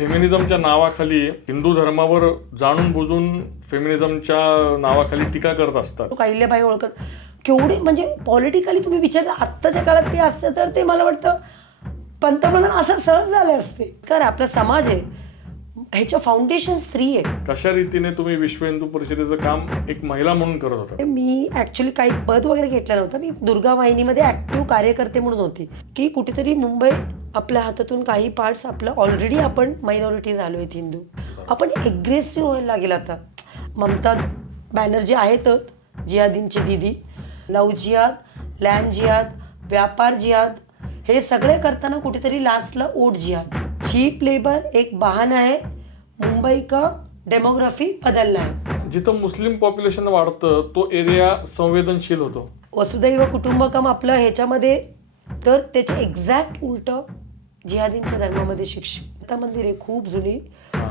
फेमिनिझमच्या नावाखाली हिंदू धर्मावर जाणून बुजून फेमिनिझमच्या नावाखाली टीका करत असतात. अहिल्याबाई होळकर केवढे म्हणजे पॉलिटिकली तुम्ही विचारलं आत्ताच्या काळात ते असतं तर ते मला वाटतं पंतप्रधान असं सहज झाले असते. कारण आपला समाज आहे ह्याच्या फाउंडेशन स्त्री आहे. कशा रीतीने तुम्ही विश्व हिंदू परिषदेचं काम एक महिला म्हणून करत होता? मी ऍक्च्युली काही पद वगैरे घेतलं नव्हतं. मी दुर्गा वाहिनीमध्ये ऍक्टिव्ह कार्यकर्ते म्हणून होती की कुठेतरी मुंबई आपल्या हातातून काही पार्ट्स आपलं ऑलरेडी आपण मायनॉरिटी झालो आहेत हिंदू, आपण एग्रेसिव्ह व्हायला लागेल. आता ममता बॅनर्जी आहेत जिहादींची दीदी, लव जिहाद, लँड जिहाद, व्यापार जिहाद, हे सगळे करताना कुठेतरी लास्टला ओट जिहाद, चीप लेबर एक बहाना आहे मुंबई का डेमोग्राफी बदलना है. जिथं मुस्लिम पॉप्युलेशन वाढतं तो एरिया संवेदनशील होतो. वसुदैव कुटुंबकम आपलं ह्याच्यामध्ये तर त्याचे एक्झॅक्ट उलट जिहादींच्या धर्मामध्ये शिक्षित मंदिर आहे खूप जुनी.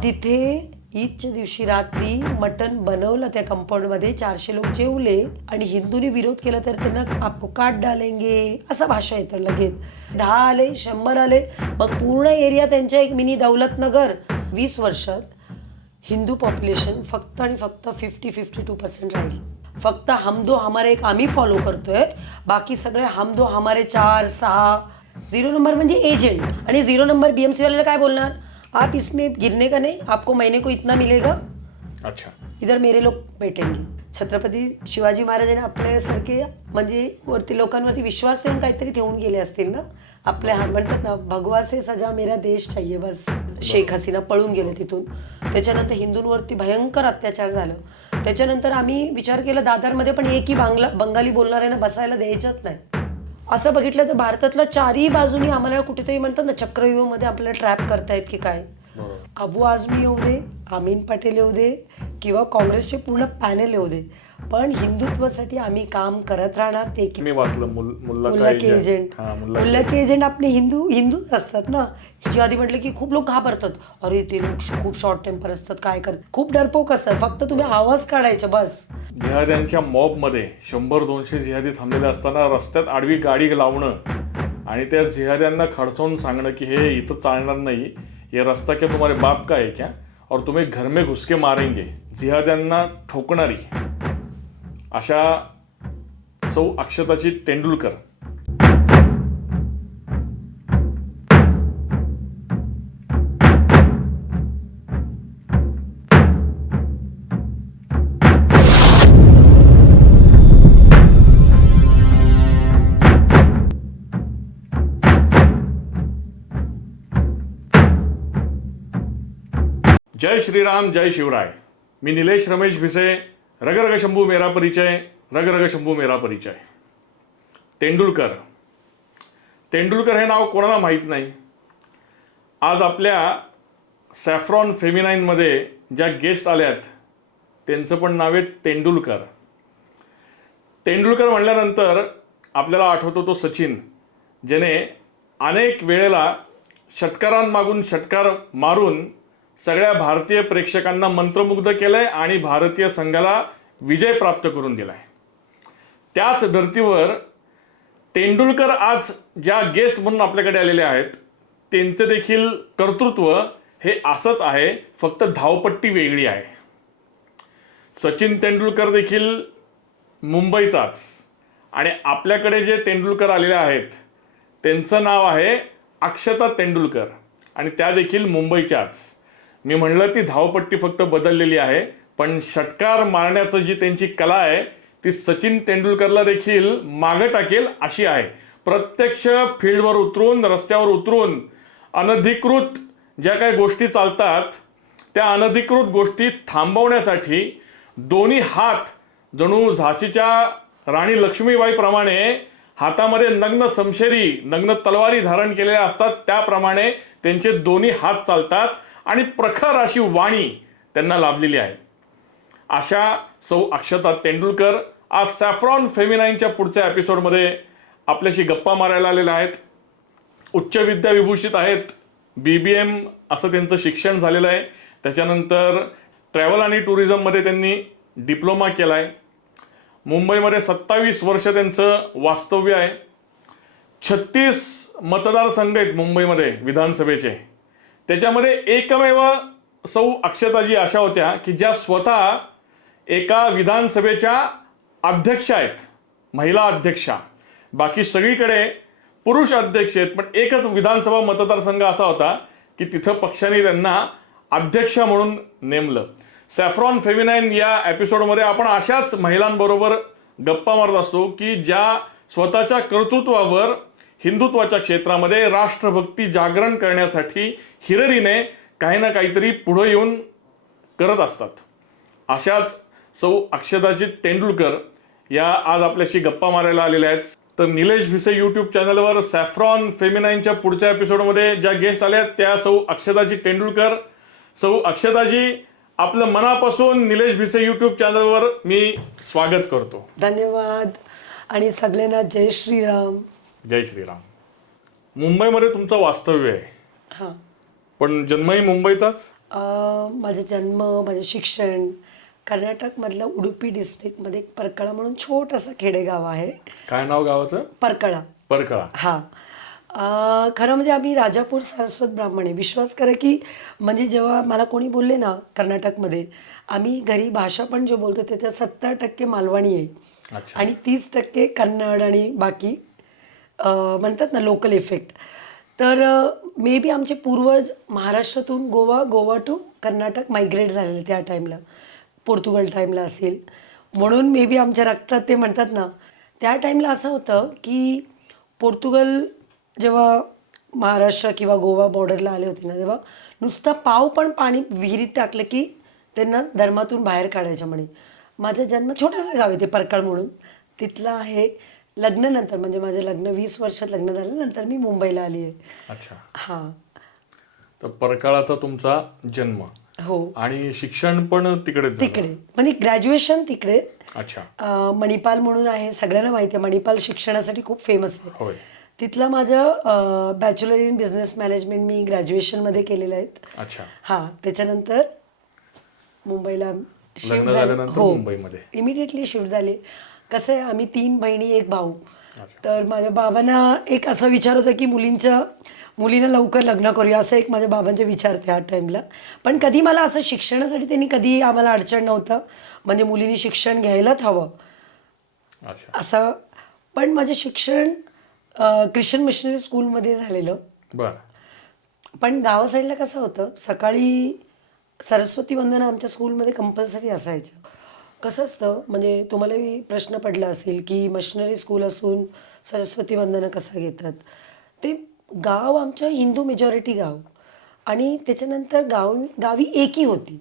तिथे ईदच्या दिवशी रात्री मटण बनवलं त्या कंपाऊंडमध्ये, 400 लोक जेवले आणि हिंदूंनी विरोध केला तर त्यांना आपको काट डालेंगे असं भाषा येतं लगेच. 10 आले 100 आले, मग पूर्ण एरिया त्यांच्या एक मिनी दौलतनगर. 20 वर्षात हिंदू पॉप्युलेशन फक्त आणि फक्त 50-52% राहील. फक्त हम दो हमारे एक आम्ही फॉलो करतोय, बाकी सगळे हम दो हमारे 4-6. 0 नंबर म्हणजे एजंट आणि 0 नंबर BMC वाल्याला काय बोलणार, आप इसमें गिरने का नहीं, आपको महीने को इतना मिलेगा, अच्छा इधर मेरे लोक भेटेंगे. छत्रपती शिवाजी महाराजांनी आपल्यासारखे म्हणजे वरती लोकांवरती विश्वास ठेवून काहीतरी ठेवून गेले असतील ना. आपल्या म्हणतात ना भगवा से सजा मेरा देश चाहिए बस. शेख हसीना पळून गेले तिथून. त्याच्यानंतर हिंदूंवरती भयंकर अत्याचार झालं. त्याच्यानंतर आम्ही विचार केला दादरमध्ये पण एकही बंगाली बोलणाऱ्यांना बसायला द्यायचंच नाही. असं बघितलं तर भारतातल्या चारही बाजूनी आम्हाला कुठेतरी म्हणतात ना चक्रव्यूहामध्ये आपल्याला ट्रॅप करतायत की काय. अबू आझमी येऊ दे, अमीन पटेल येऊ दे किंवा काँग्रेसचे पूर्ण पॅनल येऊ दे, पण हिंदुत्वासाठी आम्ही काम करत राहणार. ते मी वाचलं मुल्ला के एजंट. मुल्ला के एजंट आपले हिंदूच असतात ना. जेव्हा आधी म्हटलं की खूप लोक घाबरतात, अरे ते लोक खूप शॉर्ट टेम्पर असतात, काय करतात, खूप डरपोक असतात. फक्त तुम्ही आवाज काढायचा बस. जिहाद्यांच्या मॉबमध्ये 100-200 जिहादी थांबलेले असताना रस्त्यात आडवी गाडी लावणं आणि त्या जिहाद्यांना खडसावून सांगणं की हे इथं चालणार नाही, ये रस्ता क्या तुम्हारे बाप का है क्या, और तुम्हें घर में घुस के मारेंगे. जिहाद्यांना ठोकणारी अशा सौ अक्षताची तेंडुलकर. जय श्रीराम, जय शिवराय. मी निलेश रमेश भिसे. रगरग शंभू मेरा परिचय, रगरग शंभू मेरा परिचय. तेंडुलकर हे नाव कोणाला माहीत नाही. आज आपल्या सॅफ्रॉन फेमिनाईनमध्ये ज्या गेस्ट आल्यात त्यांचं पण नाव आहे तेंडुलकर. तेंडुलकर म्हणल्यानंतर आपल्याला आठवतो तो सचिन, ज्याने अनेक वेळेला षटकारांमागून षटकार मारून सगळ्या भारतीय प्रेक्षकांना मंत्रमुग्ध केलंय आणि भारतीय संघाला विजय प्राप्त करून दिलाय. त्याच धर्तीवर तेंडुलकर आज ज्या गेस्ट म्हणून आपल्याकडे आलेले आहेत त्यांचं देखील कर्तृत्व हे असंच आहे, फक्त धावपट्टी वेगळी आहे. सचिन तेंडुलकर देखील मुंबईचाच आणि आपल्याकडे जे तेंडुलकर आलेले आहेत त्यांचं नाव आहे अक्षता तेंडुलकर आणि त्या देखील मुंबईच्याच. मी म्हणलं ती धावपट्टी फक्त बदललेली आहे, पण षटकार मारण्याचं जी त्यांची कला आहे ती सचिन तेंडुलकरला देखील मागे टाकेल अशी आहे. प्रत्यक्ष फील्डवर उतरून, रस्त्यावर उतरून अनधिकृत ज्या काही गोष्टी चालतात त्या अनधिकृत गोष्टी थांबवण्यासाठी दोन्ही हात जणू झाशीच्या राणी लक्ष्मीबाईप्रमाणे हातामध्ये नग्न समशेरी, नग्न तलवारी धारण केलेल्या असतात, त्याप्रमाणे त्यांचे दोन्ही हात चालतात आणि प्रखर अशी वाणी त्यांना लाभलेली आहे. अशा सौ अक्षता तेंडुलकर आज सॅफ्रॉन फेमिनाईनच्या पुढच्या एपिसोडमध्ये आपल्याशी गप्पा मारायला आलेल्या आहेत. उच्च विद्या विभूषित आहेत. BBM असं त्यांचं शिक्षण झालेलं आहे. त्याच्यानंतर ट्रॅव्हल आणि टुरिझममध्ये त्यांनी डिप्लोमा केला आहे. मुंबईमध्ये 27 वर्ष त्यांचं वास्तव्य आहे. 36 मतदारसंघ आहेत मुंबईमध्ये विधानसभेचे. त्याच्यामध्ये एकमेव सौ अक्षताजी अशा होत्या की ज्या स्वतः एका विधानसभेच्या अध्यक्षा आहेत, महिला अध्यक्षा. बाकी सगळीकडे पुरुष अध्यक्ष आहेत, पण एकच विधानसभा मतदारसंघ असा होता की तिथं पक्षाने त्यांना अध्यक्षा म्हणून नेमलं. सॅफ्रॉन फेमिनाईन या एपिसोडमध्ये आपण अशाच महिलांबरोबर गप्पा मारत असतो की ज्या स्वतःच्या कर्तृत्वावर हिंदुत्वाच्या क्षेत्रामध्ये राष्ट्रभक्ती जागरण करण्यासाठी हिरिरीने काही ना काहीतरी पुढे येऊन करत असतात. अशाच सौ अक्षताजी तेंडुलकर या आज आपल्याशी गप्पा मारायला आलेल्या आहेत. तर निलेश भिसे यूट्यूब चॅनलवर सॅफ्रॉन फेमिनाईनच्या पुढच्या एपिसोडमध्ये ज्या गेस्ट आल्या त्या सौ अक्षताजी तेंडुलकर. सौ अक्षताजी, आपलं मनापासून निलेश भिसे यूट्यूब चॅनलवर मी स्वागत करतो. धन्यवाद आणि सगळ्यांना जय श्रीराम. जय श्रीराम. मुंबईमध्ये तुमचं वास्तव्य आहे, हां. पण जन्मही मुंबईचाच? माझा जन्म, माझे शिक्षण कर्नाटकमधलं उडुपी डिस्ट्रिक्टमध्ये परकळा म्हणून छोटंसं खेडेगाव आहे. काय नाव गावाचं? परकळा. परकळा. हां. खरं म्हणजे आम्ही राजापूर सारस्वत ब्राह्मण आहे. विश्वास करा की म्हणजे जेव्हा मला कोणी बोलले ना कर्नाटकमध्ये, आम्ही घरी भाषा पण जो बोलतो त्याच्यात 70% मालवणी आहे अच्छा. आणि 30% कन्नड आणि बाकी म्हणतात ना लोकल इफेक्ट. तर मे बी आमचे पूर्वज महाराष्ट्रातून गोवा टू कर्नाटक मायग्रेट झालेले त्या टाईमला, पोर्तुगल टाईमला असेल म्हणून मे बी आमच्या रक्तात ते म्हणतात ना. त्या टाईमला असं होतं की पोर्तुगल जेव्हा महाराष्ट्र किंवा गोवा बॉर्डरला आले होते ना, तेव्हा नुसता पाव पण पाणी विहिरीत टाकलं की त्यांना धर्मातून बाहेर काढायचं म्हणे. माझा जन्म छोटंसं गाव आहे ते परकळ म्हणून, तिथलं आहे. लग्नानंतर म्हणजे माझं लग्न 20 वर्षात लग्न झाल्यानंतर मी मुंबईला आली आहे. अच्छा. हां. तर परकाळाचा तुमचा जन्म हो. आणि शिक्षण पण तिकडेच तिकडे म्हणजे ग्रॅज्युएशन तिकडे. अच्छा. मणिपाल म्हणून आहे, सगळ्यांना माहिती आहे. मणिपाल शिक्षणासाठी खूप फेमस आहे. होय. तिथलं माझं बॅचलर इन बिझनेस मॅनेजमेंट मी ग्रॅज्युएशनमध्ये केलेलं आहे. अच्छा. हां. त्याच्यानंतर मुंबईला शिफ्ट लग्न झाले. झाल्यानंतर हो, मुंबईमध्ये इमिडिएटली शिफ्ट झाले. कसं आहे, आम्ही 3 बहिणी 1 भाऊ. अच्छा. तर माझ्या बाबांना एक असा विचार होता की मुलींना लवकर लग्न करूया, असं एक माझ्या बाबांचे विचार त्या टाईमला. पण कधी मला असं शिक्षणासाठी त्यांनी कधी आम्हाला अडचण नव्हतं, म्हणजे मुलींनी शिक्षण घ्यायलाच हवं अच्छा. असं. पण माझं शिक्षण ख्रिश्चन मिशनरी स्कूलमध्ये झालेलं. बर. पण गावा साईडला कसं होतं, सकाळी सरस्वती वंदना आमच्या स्कूलमध्ये कंपल्सरी असायचं. कसं असतं म्हणजे तुम्हालाही प्रश्न पडला असेल की मशिनरी स्कूल असून सरस्वती वंदना कसं घेतात. ते गाव आमचं हिंदू मेजॉरिटी गाव आणि त्याच्यानंतर गावी एकी होती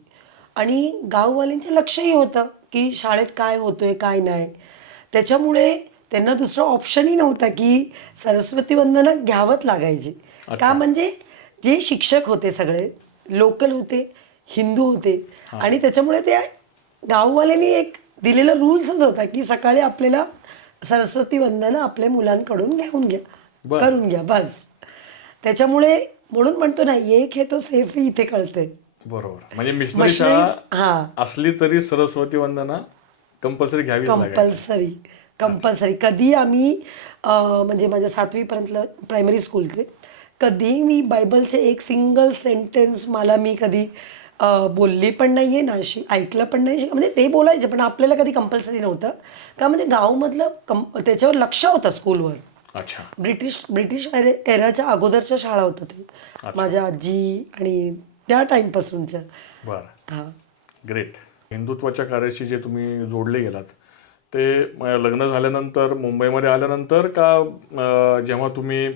आणि गाववाल्यांचं लक्षही होतं की शाळेत काय होतोय काय नाही. त्याच्यामुळे त्यांना दुसरा ऑप्शनही नव्हता की सरस्वती वंदना घ्यावंच लागायची. का म्हणजे जे शिक्षक होते सगळे लोकल होते, हिंदू होते आणि त्याच्यामुळे ते गाववाल्यांनी एक दिलेला रूल्सच होता की सकाळी आपल्याला सरस्वती वंदना आपल्या मुलांकडून घेऊन घ्या, करून घ्या बस. त्याच्यामुळे म्हणून म्हणतो ना, एक हे तो सेफ इथे कळतंय. बरोबर. म्हणजे मिशनरी शाळा असली तरी सरस्वती वंदना कंपल्सरी घ्यावी. कंपल्सरी. कधी आम्ही म्हणजे माझ्या 7वी पर्यंत प्रायमरी स्कूल ते कधी मी बायबलचे एक सिंगल सेंटेन्स मी कधी बोलली पण नाहीये ना, अशी ऐकलं पण नाही. म्हणजे ते बोलायचे पण आपल्याला कधी कंपल्सरी नव्हतं का, म्हणजे गावमधलं त्याच्यावर लक्ष होतं स्कूलवर. अच्छा. ब्रिटिश एराच्या अगोदरच्या शाळा होत्या ते, माझ्या आजी आणि त्या टाईमपासूनच्या. बरं. हां. ग्रेट. हिंदुत्वाच्या कार्याशी जे तुम्ही जोडले गेलात ते लग्न झाल्यानंतर मुंबईमध्ये आल्यानंतर का जेव्हा तुम्ही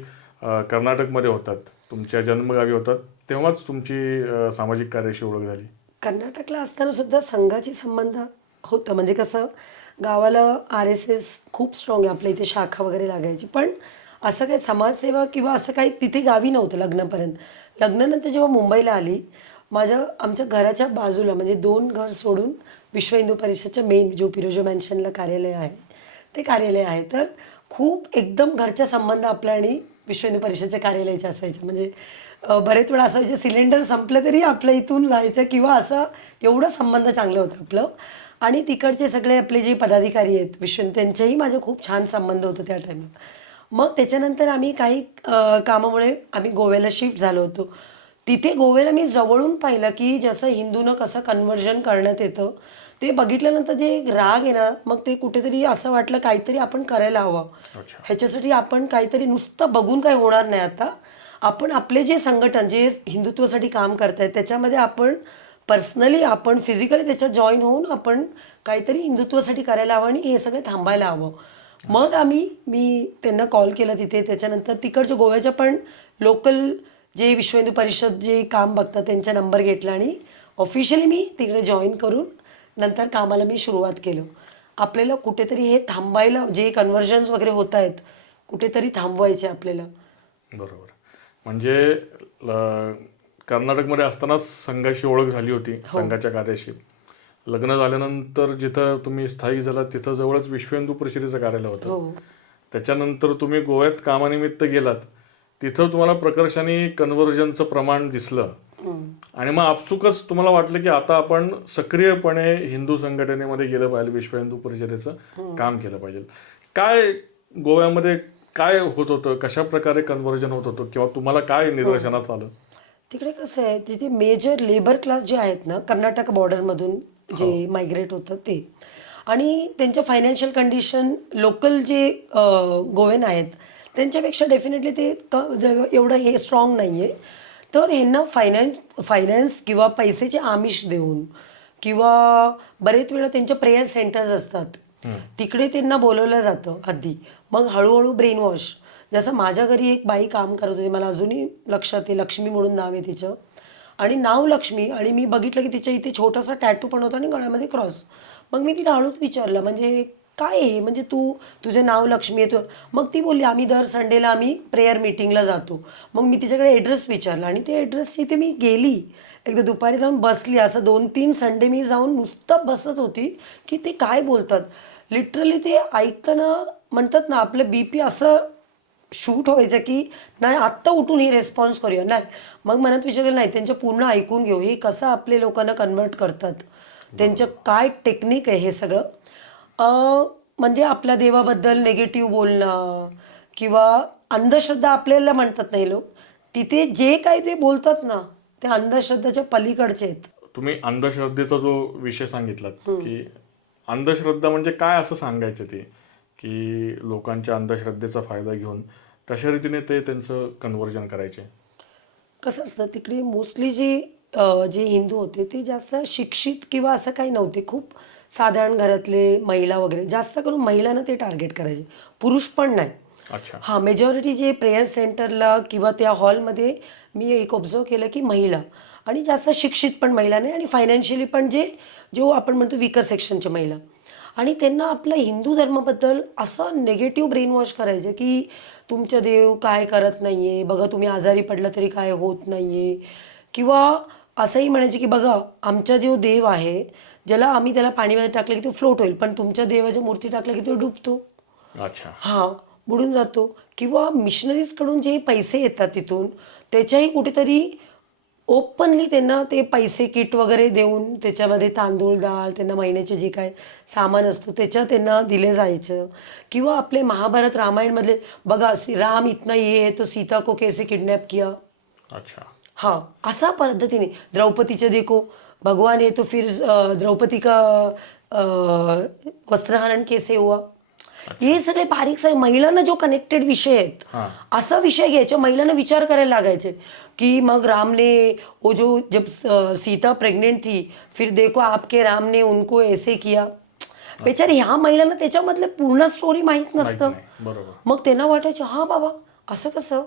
कर्नाटकमध्ये होतात, तुमच्या जन्मगावी होतात, तेव्हाच तुमची सामाजिक कार्याशी ओळख झाली? कर्नाटकला असताना सुद्धा संघाची संबंध होतं. म्हणजे कसं, गावाला RSS खूप स्ट्रॉंग आहे, आपल्या इथे शाखा वगैरे लागायची. पण असं काही समाजसेवा किंवा असं काही तिथे गावी नव्हतं लग्नापर्यंत. लग्नानंतर जेव्हा मुंबईला आली, आमच्या घराच्या बाजूला म्हणजे 2 घर सोडून विश्व हिंदू परिषदच्या मेन जो पिरोजो मॅन्शनला कार्यालय आहे ते कार्यालय आहे. तर खूप एकदम घरचा संबंध आपल्या आणि विश्व हिंदू परिषदेच्या कार्यालयाचे असायचे. म्हणजे बरेच वेळा असं म्हणजे सिलेंडर संपलं तरी आपल्या इथून जायचं किंवा असं एवढं संबंध चांगलं होतं आपलं. आणि तिकडचे सगळे आपले जे पदाधिकारी आहेत विश्व, त्यांच्याही माझे खूप छान संबंध होतो त्या टाईमला. मग त्याच्यानंतर आम्ही काही कामामुळे आम्ही गोव्याला शिफ्ट झालो होतो. तिथे गोव्याला मी जवळून पाहिलं की जसं हिंदूनं कसं कन्व्हर्जन करण्यात येतं ते बघितल्यानंतर जे एक राग आहे ना, मग ते कुठेतरी असं वाटलं काहीतरी आपण करायला हवं. अच्छा. ह्याच्यासाठी आपण काहीतरी नुसतं बघून काय होणार नाही. आता आपण आपले जे संघटन जे हिंदुत्वासाठी काम करतायत त्याच्यामध्ये आपण पर्सनली आपण फिजिकली त्याच्यात जॉईन होऊन आपण काहीतरी हिंदुत्वासाठी करायला हवं आणि हे सगळं थांबायला हवं. मग मी त्यांना कॉल केला तिथे. त्याच्यानंतर तिकडच्या गोव्याच्या पण लोकल जे विश्व हिंदू परिषद जे काम बघतात त्यांचा नंबर घेतला आणि ऑफिशियली मी तिकडे जॉईन करून नंतर कामाला मी सुरुवात केलं. आपल्याला कुठेतरी हे थांबायला जे कन्व्हर्जन्स वगैरे होत आहेत कुठेतरी थांबवायचे आपल्याला. बरोबर. म्हणजे कर्नाटकमध्ये असतानाच संघाशी ओळख झाली होती, संघाच्या कार्याशी. लग्न झाल्यानंतर जिथं तुम्ही स्थायिक झाला तिथं जवळच विश्व हिंदू परिषदेचं कार्यालय होतं. त्याच्यानंतर तुम्ही गोव्यात कामानिमित्त गेलात, तिथं तुम्हाला प्रकर्षाने कन्व्हर्जनचं प्रमाण दिसलं आणि मग आपसुकच तुम्हाला वाटलं की आता आपण सक्रियपणे हिंदू संघटनेमध्ये गेलं पाहिजे, विश्व हिंदू परिषदेचं काम केलं पाहिजे. काय गोव्यामध्ये काय होत होतं, कशा प्रकारे कन्व्हर्जन होत होतं किंवा तुम्हाला काय निदर्शनात आलं? तिकडे कसं आहे तिथे मेजर लेबर क्लास जे आहेत ना कर्नाटक बॉर्डरमधून जे मायग्रेट होतं ते आणि त्यांच्या फायनान्शियल कंडिशन लोकल जे गोवेन आहेत त्यांच्यापेक्षा डेफिनेटली ते एवढं हे स्ट्रॉंग नाही आहे. तर ह्यांना फायनान्स किंवा पैसेचे आमिष देऊन किंवा बरेच वेळा त्यांच्या प्रेयर सेंटर्स असतात तिकडे त्यांना बोलवलं जातं आधी. मग हळूहळू ब्रेन वॉश. जसं माझ्या घरी एक बाई काम करत होती, मला अजूनही लक्षात आहे, लक्ष्मी म्हणून नाव आहे तिचं आणि नाव लक्ष्मी आणि मी बघितलं की तिच्या इथे छोटासा टॅटू पण होता आणि गळ्यामध्ये क्रॉस. मग मी तिला हळूच विचारलं म्हणजे काय आहे, म्हणजे तुझे नाव लक्ष्मी आहे. मग ती बोलली आम्ही दर संडेला आम्ही प्रेयर मीटिंगला जातो. मग मी तिच्याकडे ॲड्रेस विचारला आणि ते ॲड्रेसची इथे मी गेली एकदा दुपारी जाऊन बसली. असं 2-3 संडे मी जाऊन नुसतं बसत होती की ते काय बोलतात. लिटरली ते ऐकताना म्हणतात ना आपलं BP असं शूट व्हायचं की नाही आत्ता उठून ही रेस्पॉन्स करूया. नाही मग मनात विचारलं नाही त्यांचं पूर्ण ऐकून घेऊ, हे कसं आपले लोकांना कन्वर्ट करतात, त्यांचं काय टेक्निक आहे हे सगळं. म्हणजे आपल्या देवाबद्दल नेगेटिव्ह बोलणं किंवा अंधश्रद्धा आपल्याला म्हणतात नाही लोक, तिथे जे काय ते बोलतात ना ते अंधश्रद्धाच्या पलीकडचे आहेत. तुम्ही अंधश्रद्धेचा जो विषय सांगितलात की अंधश्रद्धा म्हणजे काय असं सांगायचं ते की लोकांच्या अंधश्रद्धेचा फायदा घेऊन कशा रीतीने ते त्यांचं कन्व्हर्जन करायचे? कसं असतं तिकडे मोस्टली जे हिंदू होते ते जास्त शिक्षित किंवा असं काही नव्हते. खूप साधारण घरातले महिला वगैरे, जास्त करून महिलांना ते टार्गेट करायचे, पुरुष पण नाही. अच्छा. हां, मेजॉरिटी जे प्रेयर सेंटरला किंवा त्या हॉलमध्ये मी एक ऑब्झर्व केलं की महिला आणि जास्त शिक्षित पण महिला नाही आणि फायनान्शियली पण जो आपण म्हणतो विकर सेक्शनच्या महिला. आणि त्यांना आपलं हिंदू धर्माबद्दल असं नेगेटिव्ह ब्रेन वॉश करायचं की तुमच्या देव काय करत नाही आहे, बघा तुम्ही आजारी पडला तरी काय होत नाही आहे. किंवा असंही म्हणायचे की बघा आमचा जो देव आहे ज्याला आम्ही त्याला पाणीमध्ये टाकलं की तो फ्लोट होईल, पण तुमच्या देवाच्या मूर्ती टाकलं की तो डुबतो. अच्छा. हां, बुडून जातो. किंवा मिशनरीजकडून जे पैसे येतात तिथून त्याच्याही कुठेतरी ओपनली त्यांना ते पैसे किट वगैरे देऊन त्याच्यामध्ये तांदूळ डाळ त्यांना महिन्याचे जे काय सामान असतो त्याच्या त्यांना दिले जायचं. किंवा आपले महाभारत रामायणमधले बघा राम इतना ये है तो सीता को कैसे किडनॅप किया. अच्छा. हाँ, असा पद्धतीने द्रौपदीचे देखो भगवान है तो फिर द्रौपदी का वस्त्रहरण कैसे हुआ. हे सगळे बारीक सगळे महिलांना जो कनेक्टेड विषय आहेत असा विषय घ्यायचा, महिलांना विचार करायला लागायचे की मग राम ने वो जो जब सीता प्रेग्नेंट थी फिर देखो आपके राम ने उनको ऐसे किया. बेचारे ह्या महिलांना त्याच्यामधले पूर्ण स्टोरी माहीत नसतं. मग त्यांना वाटायचं हा बाबा असं कसं,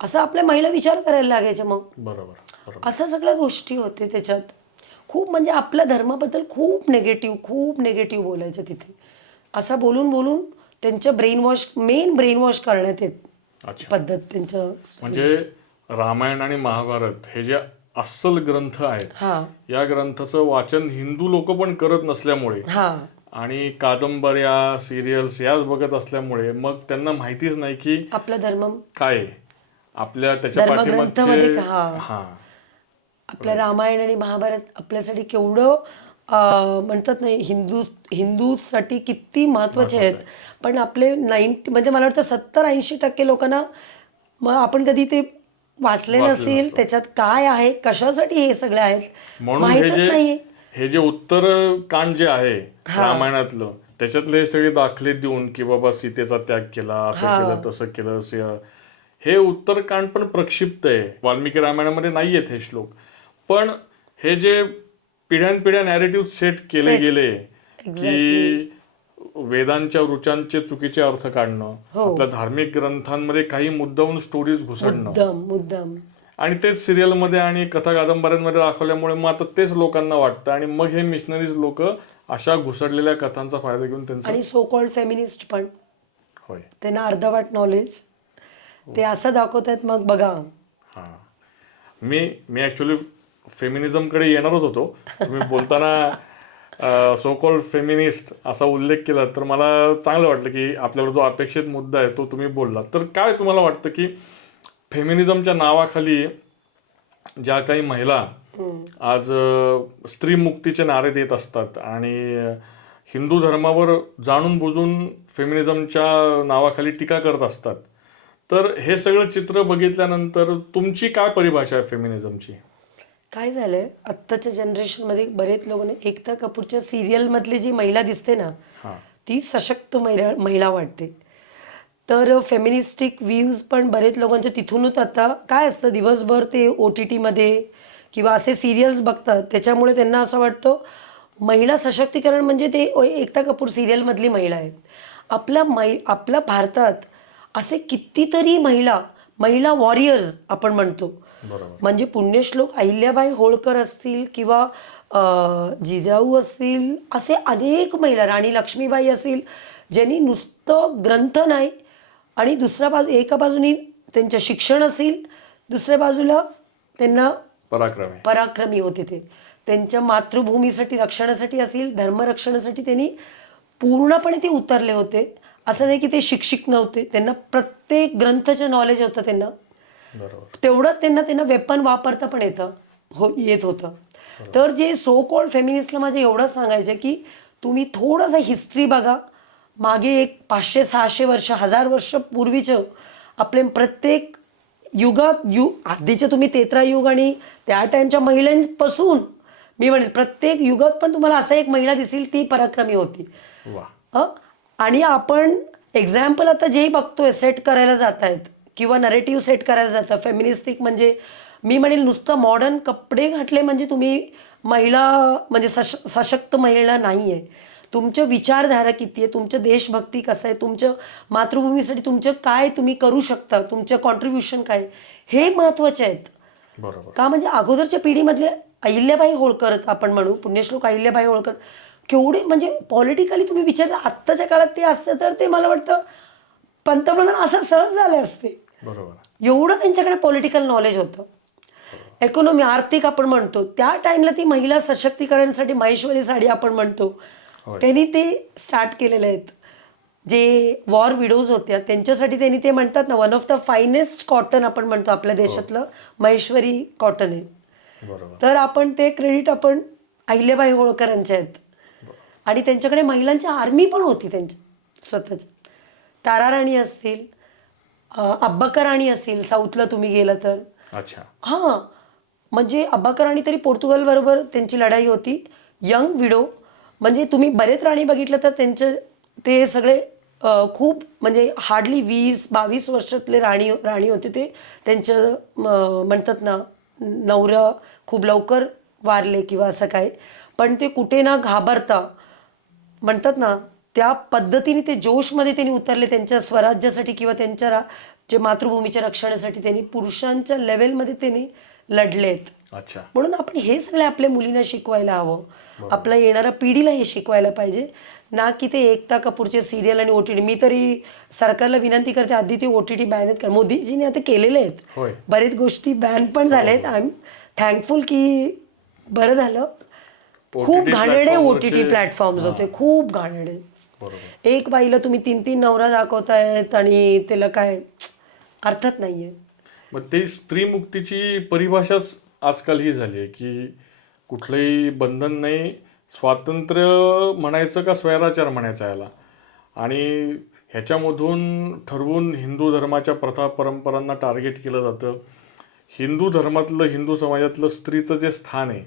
असं आपल्या महिला विचार करायला लागायचे. मग असं सगळ्या गोष्टी होते त्याच्यात. खूप म्हणजे आपल्या धर्माबद्दल खूप नेगेटिव्ह बोलायचं तिथे. असं बोलून बोलून त्यांचं मेन ब्रेन वॉश करण्यात येत पद्धत त्यांचं. म्हणजे रामायण आणि महाभारत हे जे अस्सल ग्रंथ आहेत या ग्रंथाचं वाचन हिंदू लोक पण करत नसल्यामुळे आणि कादंबऱ्या सिरियल्स याच बघत असल्यामुळे मग त्यांना माहितीच नाही की आपला धर्म काय आपल्या त्याच्या धर्मग्रंथामध्ये आपल्या रामायण आणि महाभारत आपल्यासाठी केवढं म्हणतात नाही हिंदूसाठी किती महत्वाचे आहेत. पण आपले 90 म्हणजे मला वाटतं 70-80% लोकांना मग आपण कधी ते वाचले वाचले नसेल नसतात. त्याच्यात काय आहे, कशासाठी हे सगळे आहेत म्हणून हे माहीतच जे नाहीये. हे जे उत्तरकांड जे आहे रामायणातलं, त्याच्यातले हे सगळे दाखले देऊन की बाबा सीतेचा त्याग केला, असं केलं तसं केलं, हे उत्तरकांड पण प्रक्षिप्त आहे. वाल्मिकी रामायणामध्ये नाहीयेत हे श्लोक, पण हे जे पिढ्यानपिढ्या नॅरेटिव्ह सेट केले गेले की वेदांच्या ऋचांचे चुकीचे अर्थ काढणं, आपल्या धार्मिक ग्रंथांमध्ये काही मुद्दामून स्टोरीज घुसडणं, मुद्दाम आणि तेच सिरियलमध्ये आणि कथा कादंबऱ्यांमध्ये दाखवल्यामुळे मग आता तेच लोकांना वाटतं, आणि मग हे मिशनरीज लोक अशा घुसडलेल्या कथांचा फायदा घेऊन त्यांचं आणि सो कॉल्ड फेमिनिस्ट पण होय. त्यांना अर्धवट नॉलेज ते असं दाखवतात. मग बघा, हा, मी ऍक्च्युली फेमिनिझमकडे येणारच होतो. तुम्ही बोलताना सो कॉल्ड फेमिनिस्ट असा उल्लेख केला तर मला चांगलं वाटलं की आपल्याला जो अपेक्षित मुद्दा आहे तो तुम्ही बोलला. तर काय तुम्हाला वाटतं की फेमिनिझमच्या नावाखाली ज्या काही महिला आज स्त्री मुक्तीचे नारे देत असतात आणि हिंदू धर्मावर जाणून बुजून फेमिनिझमच्या नावाखाली टीका करत असतात, तर हे सगळं चित्र बघितल्यानंतर तुमची काय परिभाषा आहे फेमिनिझमची? काय झालंय आत्ताच्या जनरेशनमध्ये बरेच लोक, एकता कपूरच्या सिरियल मधली जी महिला दिसते ना, ती सशक्त महिला वाटते. तर फेमिनिस्टिक व्ह्यूज पण बरेच लोकांच्या तिथूनच. आता काय असतं, दिवसभर ते OTT मध्ये किंवा असे सिरियल्स बघतात, त्याच्यामुळे त्यांना असं वाटतं महिला सशक्तीकरण म्हणजे ते एकता कपूर सिरियलमधली महिला आहे. आपल्या भारतात असे कितीतरी महिला वॉरियर्स आपण म्हणतो. म्हणजे पुण्यश्लोक अहिल्याबाई होळकर असतील किंवा जिजाऊ असतील, असे अनेक महिला, राणी लक्ष्मीबाई असतील, ज्यांनी नुसतं ग्रंथ नाही आणि एका बाजूनी त्यांचं शिक्षण असेल, दुसऱ्या बाजूला त्यांना पराक्रमी होते. ते त्यांच्या मातृभूमीसाठी रक्षणासाठी असेल, धर्मरक्षणासाठी त्यांनी पूर्णपणे ते उतरले होते. असं नाही की ते शिक्षित नव्हते, त्यांना प्रत्येक ग्रंथाचं नॉलेज होतं त्यांना. तेवढं त्यांना वेपन वापरता पण येत होतं. तर जे सो कॉल्ड फेमिनिस्टला माझं एवढंच सांगायचं की तुम्ही थोडंसं हिस्ट्री बघा, मागे एक 500-600 वर्ष, 1000 वर्ष पूर्वीचं आपले प्रत्येक आधीचे तुम्ही 13 युग आणि त्या टाइमच्या महिलांपासून मी म्हणेल प्रत्येक युगात पण तुम्हाला असा एक महिला दिसेल, ती पराक्रमी होती. आणि आपण एक्झाम्पल आता जे बघतोय सेट करायला जात आहेत किंवा नरेटिव्ह सेट करायला जातात फेमिनिस्टिक, म्हणजे मी म्हणेल नुसतं मॉडर्न कपडे घातले म्हणजे तुम्ही महिला म्हणजे सशक्त महिला नाही आहे. तुमचं विचारधारा किती आहे, तुमचं देशभक्ती कसं आहे, तुमच्या मातृभूमीसाठी तुमचं काय तुम्ही करू शकता, तुमचं कॉन्ट्रीब्युशन काय, हे महत्त्वाचे आहेत. का म्हणजे अगोदरच्या पिढीमधले अहिल्याबाई होळकर आपण म्हणू, पुण्यश्लोक अहिल्याबाई होळकर, केवढे म्हणजे पॉलिटिकली तुम्ही विचार, आत्ताच्या काळात ते असतं तर ते मला वाटतं पंतप्रधान असं सहज झाले असते. एवढं त्यांच्याकडे पॉलिटिकल नॉलेज होतं. इकॉनॉमी, आर्थिक आपण म्हणतो, त्या टाइमला ती महिला सशक्तीकरणासाठी महेश्वरी साडी आपण म्हणतो, त्यांनी ते स्टार्ट केलेले आहेत. जे वॉर विडोज होत्या त्यांच्यासाठी त्यांनी ते म्हणतात ना, one of the finest cotton आपण म्हणतो आपल्या देशातलं महेश्वरी कॉटन आहे. तर आपण ते क्रेडिट आपण अहिल्याबाई होळकरांचे आहेत. आणि त्यांच्याकडे महिलांची आर्मी पण होती त्यांची स्वतःची. तारा राणी असतील, अब्बाका राणी असेल, साऊथला तुम्ही गेला तर. हां, म्हणजे अब्बाका राणी तरी पोर्तुगल बरोबर त्यांची लढाई होती. यंग विडो, म्हणजे तुम्ही बरेच राणी बघितलं तर त्यांचे ते सगळे खूप म्हणजे हार्डली 20-22 वर्षातले राणी होते. ते त्यांचं म्हणतात ना, नवरा खूप लवकर वारले किंवा असं काय, पण ते कुठे ना घाबरता म्हणतात ना, त्या पद्धतीने ते जोशमध्ये त्यांनी उतरले त्यांच्या स्वराज्यासाठी किंवा त्यांच्या जे मातृभूमीच्या रक्षणासाठी. त्यांनी पुरुषांच्या लेवलमध्ये त्यांनी लढलेत. म्हणून आपण हे सगळे आपल्या मुलींना शिकवायला हवं, आपल्या येणाऱ्या पिढीला हे शिकवायला पाहिजे, ना की ते एकता कपूरचे सिरियल आणि OTT. मी तरी सरकारला विनंती करते, आधी ते OTT बॅन कर. मोदीजीने आता केलेले आहेत, बरेच गोष्टी बॅन पण झाल्या आहेत. आय एम थँकफुल की बरं झालं. खूप घाणेरडे OTT प्लॅटफॉर्म्स होते, खूप घाणेरडे. एक बाईला तुम्ही 3-3 नवरा दाखवतायत आणि त्याला काय अर्थात नाहीये. मग ते स्त्री मुक्तीची परिभाषाच आजकाल ही झाली आहे की कुठलंही बंधन नाही, स्वातंत्र्य म्हणायचं का स्वैराचार म्हणायचा याला, आणि ह्याच्यामधून ठरवून हिंदू धर्माच्या प्रथा परंपरांना टार्गेट केलं जातं. हिंदू धर्मातलं, हिंदू समाजातलं स्त्रीचं जे स्थान आहे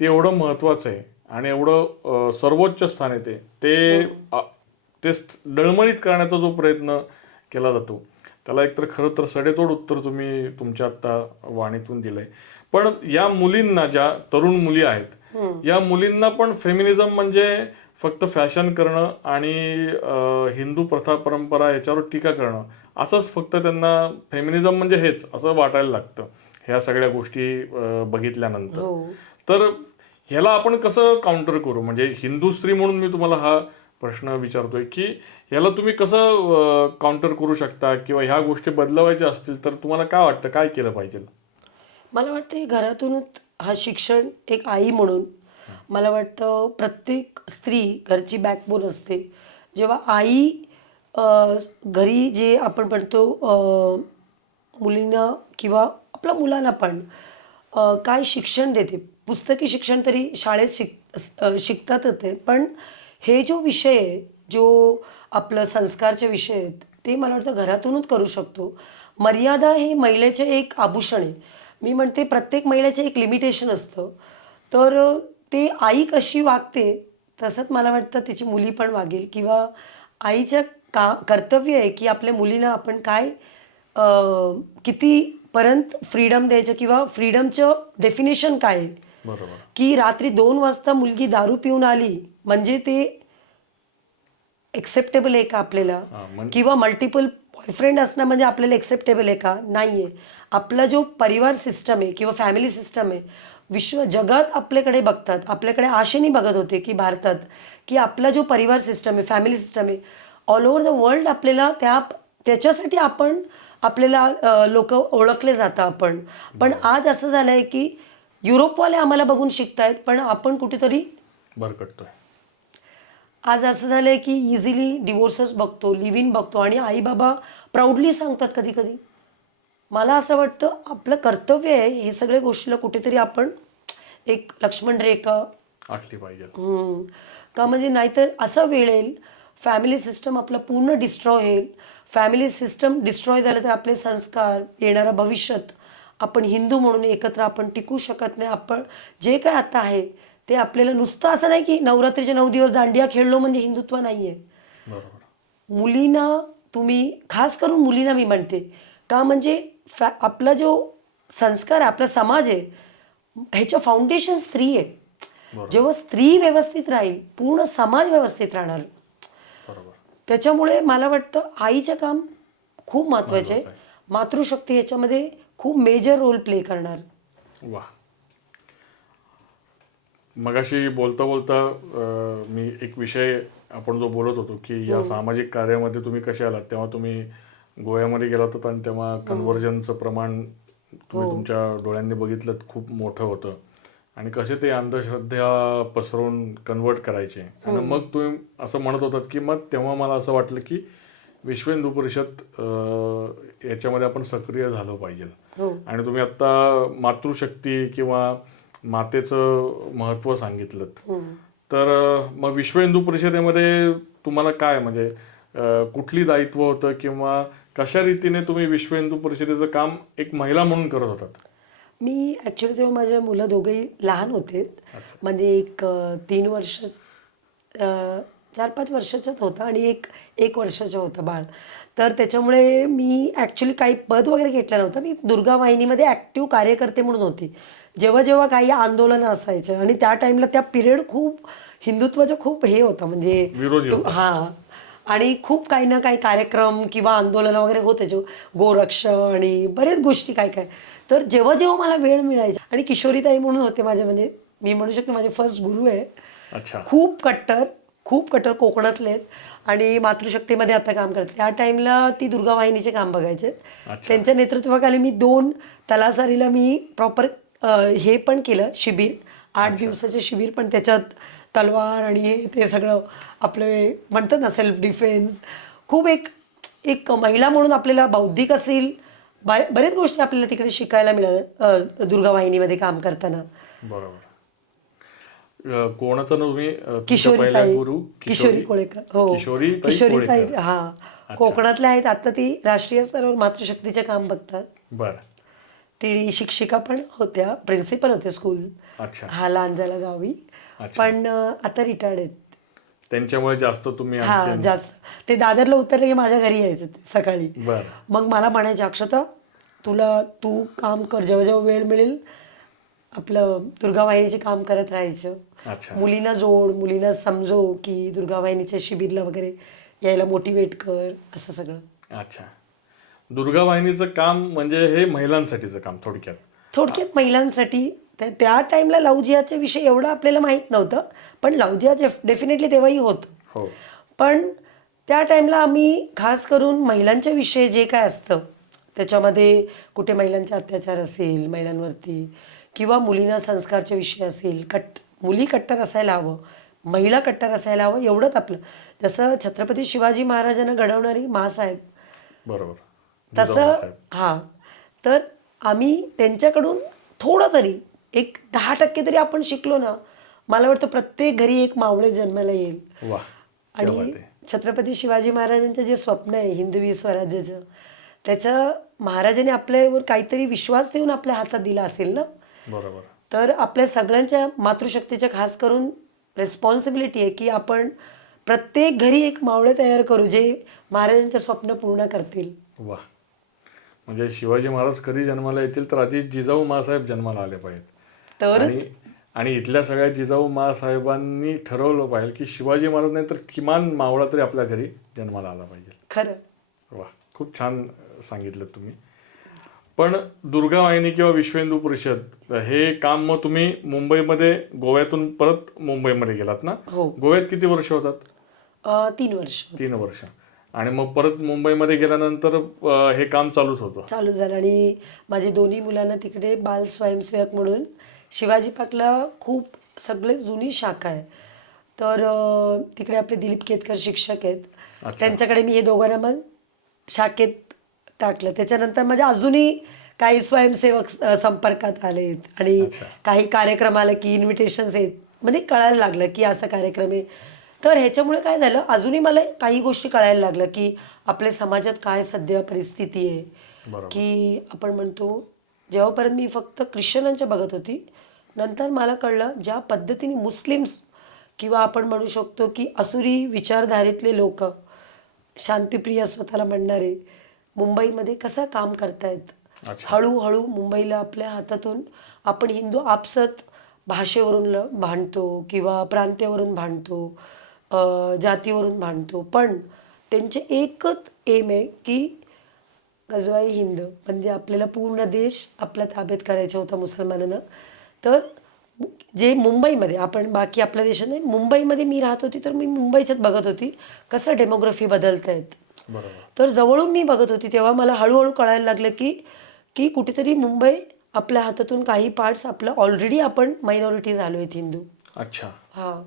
ते एवढं महत्त्वाचं आहे आणि एवढं सर्वोच्च स्थान आहे ते डळमळीत करण्याचा जो प्रयत्न केला जातो त्याला एकतर खरं तर सडेतोड उत्तर तुम्ही तुमच्या आत्ता वाणीतून दिलंय. पण या मुलींना, ज्या तरुण मुली आहेत, या मुलींना पण फेमिनिझम म्हणजे फक्त फॅशन करणं आणि हिंदू प्रथा परंपरा याच्यावर टीका करणं असंच फक्त त्यांना फेमिनिझम म्हणजे हेच असं वाटायला लागतं ह्या सगळ्या गोष्टी बघितल्यानंतर. तर ह्याला आपण कसं काउंटर करू? म्हणजे हिंदू स्त्री म्हणून मी तुम्हाला हा प्रश्न विचारतोय की ह्याला तुम्ही कसं काउंटर करू शकता किंवा ह्या गोष्टी बदलवायच्या असतील तर तुम्हाला काय वाटतं, काय केलं पाहिजे? मला वाटतं घरातूनच हा शिक्षण, एक आई म्हणून मला वाटतं प्रत्येक स्त्री घरची बॅकबोन असते. जेव्हा आई घरी जे आपण म्हणतो मुलींना किंवा आपल्या मुलांना पण काय शिक्षण देते, पुस्तकी शिक्षण तरी शाळेत शिकतातच ते, पण हे जो विषय आहे, जो आपलं संस्कारचे विषय आहेत, ते मला वाटतं घरातूनच करू शकतो. मर्यादा हे महिलेचे एक आभूषण आहे. मी म्हणते प्रत्येक महिलेचे एक लिमिटेशन असतं. तर ते आई कशी वागते तसंच मला वाटतं तिची मुली पण वागेल, किंवा आईचं कर्तव्य आहे की आपल्या मुलीला आपण काय कितीपर्यंत फ्रीडम द्यायचं किंवा फ्रीडमचं डेफिनेशन काय आहे. बरोबर. की रात्री 2 वाजता मुलगी दारू पिऊन आली म्हणजे ते एक्सेप्टेबल आहे का आपल्याला, किंवा मल्टिपल बॉयफ्रेंड असणं म्हणजे आपल्याला एक्सेप्टेबल आहे का? नाही आहे. आपला जो परिवार सिस्टम आहे किंवा फॅमिली सिस्टम आहे, जगात आपल्याकडे बघतात, आपल्याकडे आशेने बघत होते की भारतात, की आपला जो परिवार सिस्टम आहे, फॅमिली सिस्टम आहे, ऑल ओव्हर द वर्ल्ड आपल्याला त्याच्यासाठी आपल्याला लोक ओळखले जातं आपण. पण आज असं झालं आहे की युरोपवाले आम्हाला बघून शिकतायत, पण आपण कुठेतरी भरकटतोय. आज असं झालं आहे की इझिली डिवोर्सेस बघतो, लिव्ह इन बघतो, आणि आई बाबा प्राऊडली सांगतात कधी कधी. मला असं वाटतं आपलं कर्तव्य आहे हे सगळ्या गोष्टीला कुठेतरी आपण एक लक्ष्मण रेखा आखली पाहिजे. का म्हणजे नाहीतर असं वेळ येईल, फॅमिली सिस्टम आपलं पूर्ण डिस्ट्रॉय होईल. फॅमिली सिस्टम डिस्ट्रॉय झालं तर आपले संस्कार, येणाऱ्या भविष्यात आपण हिंदू म्हणून एकत्र आपण टिकू शकत नाही. आपण जे काय आता आहे ते आपल्याला नुसतं असं नाही की नवरात्रीचे 9 दिवस दांडिया खेळलो म्हणजे हिंदुत्व नाही आहे. बरोबर. मुलींना तुम्ही, खास करून मुलींना मी म्हणते, का म्हणजे आपला जो संस्कार आहे, आपला समाज आहे, ह्याचं फाउंडेशन स्त्री आहे. जेव्हा स्त्री व्यवस्थित राहील पूर्ण समाज व्यवस्थित राहणार. त्याच्यामुळे मला वाटतं आईचं काम खूप महत्त्वाचं आहे. मातृशक्ती ह्याच्यामध्ये खूप मेजर रोल प्ले करणार. वा. मगाशी बोलता बोलता मी एक विषय आपण जो बोलत होतो की या सामाजिक कार्यामध्ये तुम्ही कसे आलात, तेव्हा तुम्ही गोव्यामध्ये गेलात होता आणि तेव्हा कन्व्हर्जनचं प्रमाण तुम्ही तुमच्या डोळ्यांनी बघितलं खूप मोठं होतं, आणि कसे ते अंधश्रद्धा पसरवून कन्वर्ट करायचे. आणि मग तुम्ही असं म्हणत होतात की मग तेव्हा मला असं वाटलं की विश्व हिंदू परिषद याच्यामध्ये आपण सक्रिय झालं पाहिजे. आणि तुम्ही आता मातृशक्ती किंवा मातेचं महत्त्व सांगितलं. तर मग विश्व हिंदू परिषदेमध्ये तुम्हाला काय, म्हणजे कुठली दायित्व होतं किंवा कशा रीतीने तुम्ही विश्व हिंदू परिषदेचं काम एक महिला म्हणून करत होतात? मी ॲक्च्युली तेव्हा माझ्या मुलं दोघेही लहान होते. म्हणजे एक 3 वर्ष 4-5 वर्षाचाच होता आणि एक वर्षाचा होता बाळ. तर त्याच्यामुळे मी ॲक्च्युली काही पद वगैरे घेतलं नव्हतं. मी दुर्गा वाहिनीमध्ये ॲक्टिव्ह कार्यकर्ते म्हणून होती. जेव्हा जेव्हा काही आंदोलनं असायचं आणि त्या टाईमला त्या पिरियड खूप हिंदुत्वाचं खूप हे होतं, म्हणजे हां, आणि खूप काही ना काही कार्यक्रम किंवा आंदोलनं वगैरे होते, जो गोरक्षण आणि बरेच गोष्टी काय काय. तर जेव्हा जेव्हा मला वेळ मिळायचा, आणि किशोरीताई म्हणून होते माझे, म्हणजे मी म्हणू शकते माझे फर्स्ट गुरु आहे. खूप कट्टर कोकणातले आहेत आणि मातृशक्तीमध्ये आता काम करते. त्या टाईमला ती दुर्गा वाहिनीचे काम बघायचे. त्यांच्या नेतृत्वाखाली मी 2 तलासरीला मी प्रॉपर हे पण केलं, शिबिर, 8 दिवसाचे शिबिर. पण त्याच्यात तलवार आणि हे ते सगळं आपलं म्हणतात ना, सेल्फ डिफेन्स. खूप एक महिला म्हणून आपल्याला बौद्धिक असेल, बरेच गोष्टी आपल्याला तिकडे शिकायला मिळाल्या दुर्गा वाहिनीमध्ये काम करताना. बरोबर. कोणाचं नाव तुम्ही? किशोरीताई, गुरु किशोरी कोळेकर. हो, किशोरीताई. हा, कोकणातल्या आहेत. आता ती राष्ट्रीय स्तरावर मातृशक्तीचे काम बघतात. बरं. ती शिक्षिका पण होत्या, प्रिन्सिपल होते स्कूल अच्छा हा लांजाला गावी. अच्छा. पण आता रिटायर्ड आहेत. त्यांच्यामुळे जास्त तुम्ही हा आणखीन. जास्त ते दादरला उतरले की माझ्या घरी यायचे ते सकाळी. बरं. मग मला म्हणायचे, अक्षता तू काम कर, जेव्हा जेव्हा वेळ मिळेल आपलं दुर्गावाहिनीचे काम करत राहायचं. अच्छा मुलींना जोड, मुलींना समजव की दुर्गावाहिनीच्या शिबिरला वगैरे यायला मोटिवेट कर, असं सगळं. अच्छा. दुर्गा वाहिनीचं काम म्हणजे हे महिलांसाठीचं काम थोडक्यात. थोडक्यात महिलांसाठी त्या टाइमला लवजियाच्या विषयी एवढं आपल्याला माहीत नव्हतं, पण लवजिया डेफिनेटली तेव्हाही होतं. हो. पण त्या टाइमला आम्ही खास करून महिलांच्या विषयी जे काय असतं त्याच्यामध्ये कुठे महिलांचे अत्याचार असेल महिलांवरती किंवा मुलींना संस्कारच्या विषय असेल, मुली कट्टर असायला हवं, महिला कट्टर असायला हवं, एवढंच आपलं. जसं छत्रपती शिवाजी महाराजांना घडवणारी माँसाहेब, बरोबर. तसं जिजाऊसाहेब. हां. तर आम्ही त्यांच्याकडून थोडं तरी 10% तरी आपण शिकलो ना, मला वाटतं प्रत्येक घरी एक मावळे जन्माला येईल. वा. क्या बात आणि आहे. छत्रपती शिवाजी महाराजांचं जे स्वप्न आहे हिंदवी स्वराज्याचं, त्याचं महाराजांनी आपल्यावर काहीतरी विश्वास देऊन आपल्या हातात दिला असेल ना. बरोबर. तर आपल्या सगळ्यांच्या मातृशक्तीच्या खास करून रिस्पॉन्सिबिलिटी आहे की आपण प्रत्येक घरी एक मावळे तयार करू जे महाराजांचं स्वप्न पूर्ण करतील. वा. म्हणजे शिवाजी महाराज कधी जन्माला येतील तर आधी जिजाऊ माँसाहेब जन्माला आले पाहिजेत. तर आणि इथल्या सगळ्या जिजाऊ माँसाहेबांनी ठरवलं पाहिजे की शिवाजी महाराज नाही तर किमान मावळा तरी आपल्या घरी जन्माला आला पाहिजे. खरं. वा. खूप छान सांगितलं तुम्ही. पण दुर्गा वाहिनी किंवा विश्व हिंदू परिषद हे काम मग तुम्ही मुंबईमध्ये गोव्यातून परत मुंबईमध्ये गेलात ना. हो. गोव्यात किती वर्ष होतात? 3 वर्ष 3 वर्ष. आणि मग परत मुंबईमध्ये गेल्यानंतर हे काम चालूच होतं. चालू झालं. आणि माझे दोन्ही मुलांना तिकडे बाल स्वयंसेवक म्हणून शिवाजी पार्कला खूप सगळे जुनी शाखा आहे. तर तिकडे आपले दिलीप केतकर शिक्षक आहेत, अच्छा. त्यांच्याकडे मी हे दोघांना मग शाखेत टाकलं. त्याच्यानंतर माझे अजूनही काही स्वयंसेवक संपर्कात आलेत आणि अच्छा. काही कार्यक्रम आले की इन्व्हिटेशन्स आहेत, म्हणजे कळायला लागलं की असा कार्यक्रम आहे. तर ह्याच्यामुळे काय झालं, अजूनही मला काही गोष्टी कळायला लागलं की आपल्या समाजात काय सध्या परिस्थिती आहे. बरोबर. की आपण म्हणतो जेव्हापर्यंत मी फक्त ख्रिश्चनांच्या बघत होती, नंतर मला कळलं ज्या पद्धतीने मुस्लिम्स किंवा आपण म्हणू शकतो की असुरी विचारधारेतले लोक, शांतिप्रिय स्वतःला म्हणणारे, मुंबईमध्ये कसं काम करतायत. अच्छा. हळूहळू मुंबईला आपल्या हातातून आपण हिंदू आपसत भाषेवरून भांडतो किंवा प्रांत्यावरून भांडतो, जातीवरून भांडतो, पण त्यांचे एकच एम आहे की गजवाई हिंद, म्हणजे आपल्याला पूर्ण देश आपल्या ताब्यात करायचा होता मुसलमानांना. तर जे मुंबईमध्ये, आपण बाकी आपल्या देशात नाही, मुंबईमध्ये मी राहत होती तर मी मुंबईच्याच बघत होती कसं डेमोग्राफी बदलत आहेत. बरोबर. तर जवळून मी बघत होती तेव्हा मला हळूहळू कळायला लागलं की की कुठेतरी मुंबई आपल्या हातातून काही पार्ट्स आपलं ऑलरेडी आपण मायनॉरिटी झालो आहेत हिंदू. अच्छा. हां.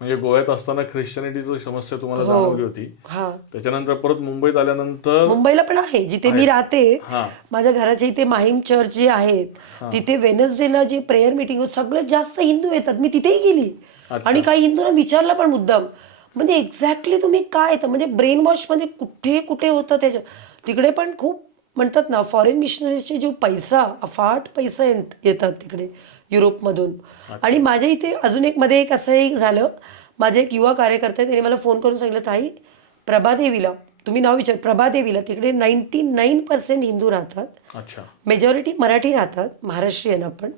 म्हणजे गोव्यात असताना ख्रिश्चनिटीची समस्या तुम्हाला हो. जाणवली होती. हां. त्याच्यानंतर परत मुंबईत आल्यानंतर मुंबईला पण आहे, जिथे मी राहते हां. माझ्या घराच्या इथे माहीम चर्च जे आहेत, तिथे वेनसडेला जे प्रेयर मिटिंग होत सगळ्यात जास्त हिंदू येतात. मी तिथेही गेली अच्छा. आणि काही हिंदूंना विचारलं पण मुद्दाम, म्हणजे एक्झॅक्टली तुम्ही काय येतं, म्हणजे ब्रेन वॉश मध्ये कुठे कुठे होतं त्याच्या. तिकडे पण खूप म्हणतात ना फॉरेन मिशनरीजचे जो पैसा, अफाट पैसा येतात तिकडे युरोपमधून. आणि माझ्या इथे अजून मध्ये एक असंही झालं, माझे एक युवा कार्यकर्ते त्याने मला फोन करून सांगितलं, ताई प्रभादेवीला, तुम्ही नाव विचार, प्रभादेवीला तिकडे 99% हिंदू राहतात. अच्छा. मेजॉरिटी मराठी राहतात, महाराष्ट्रीयन आपण.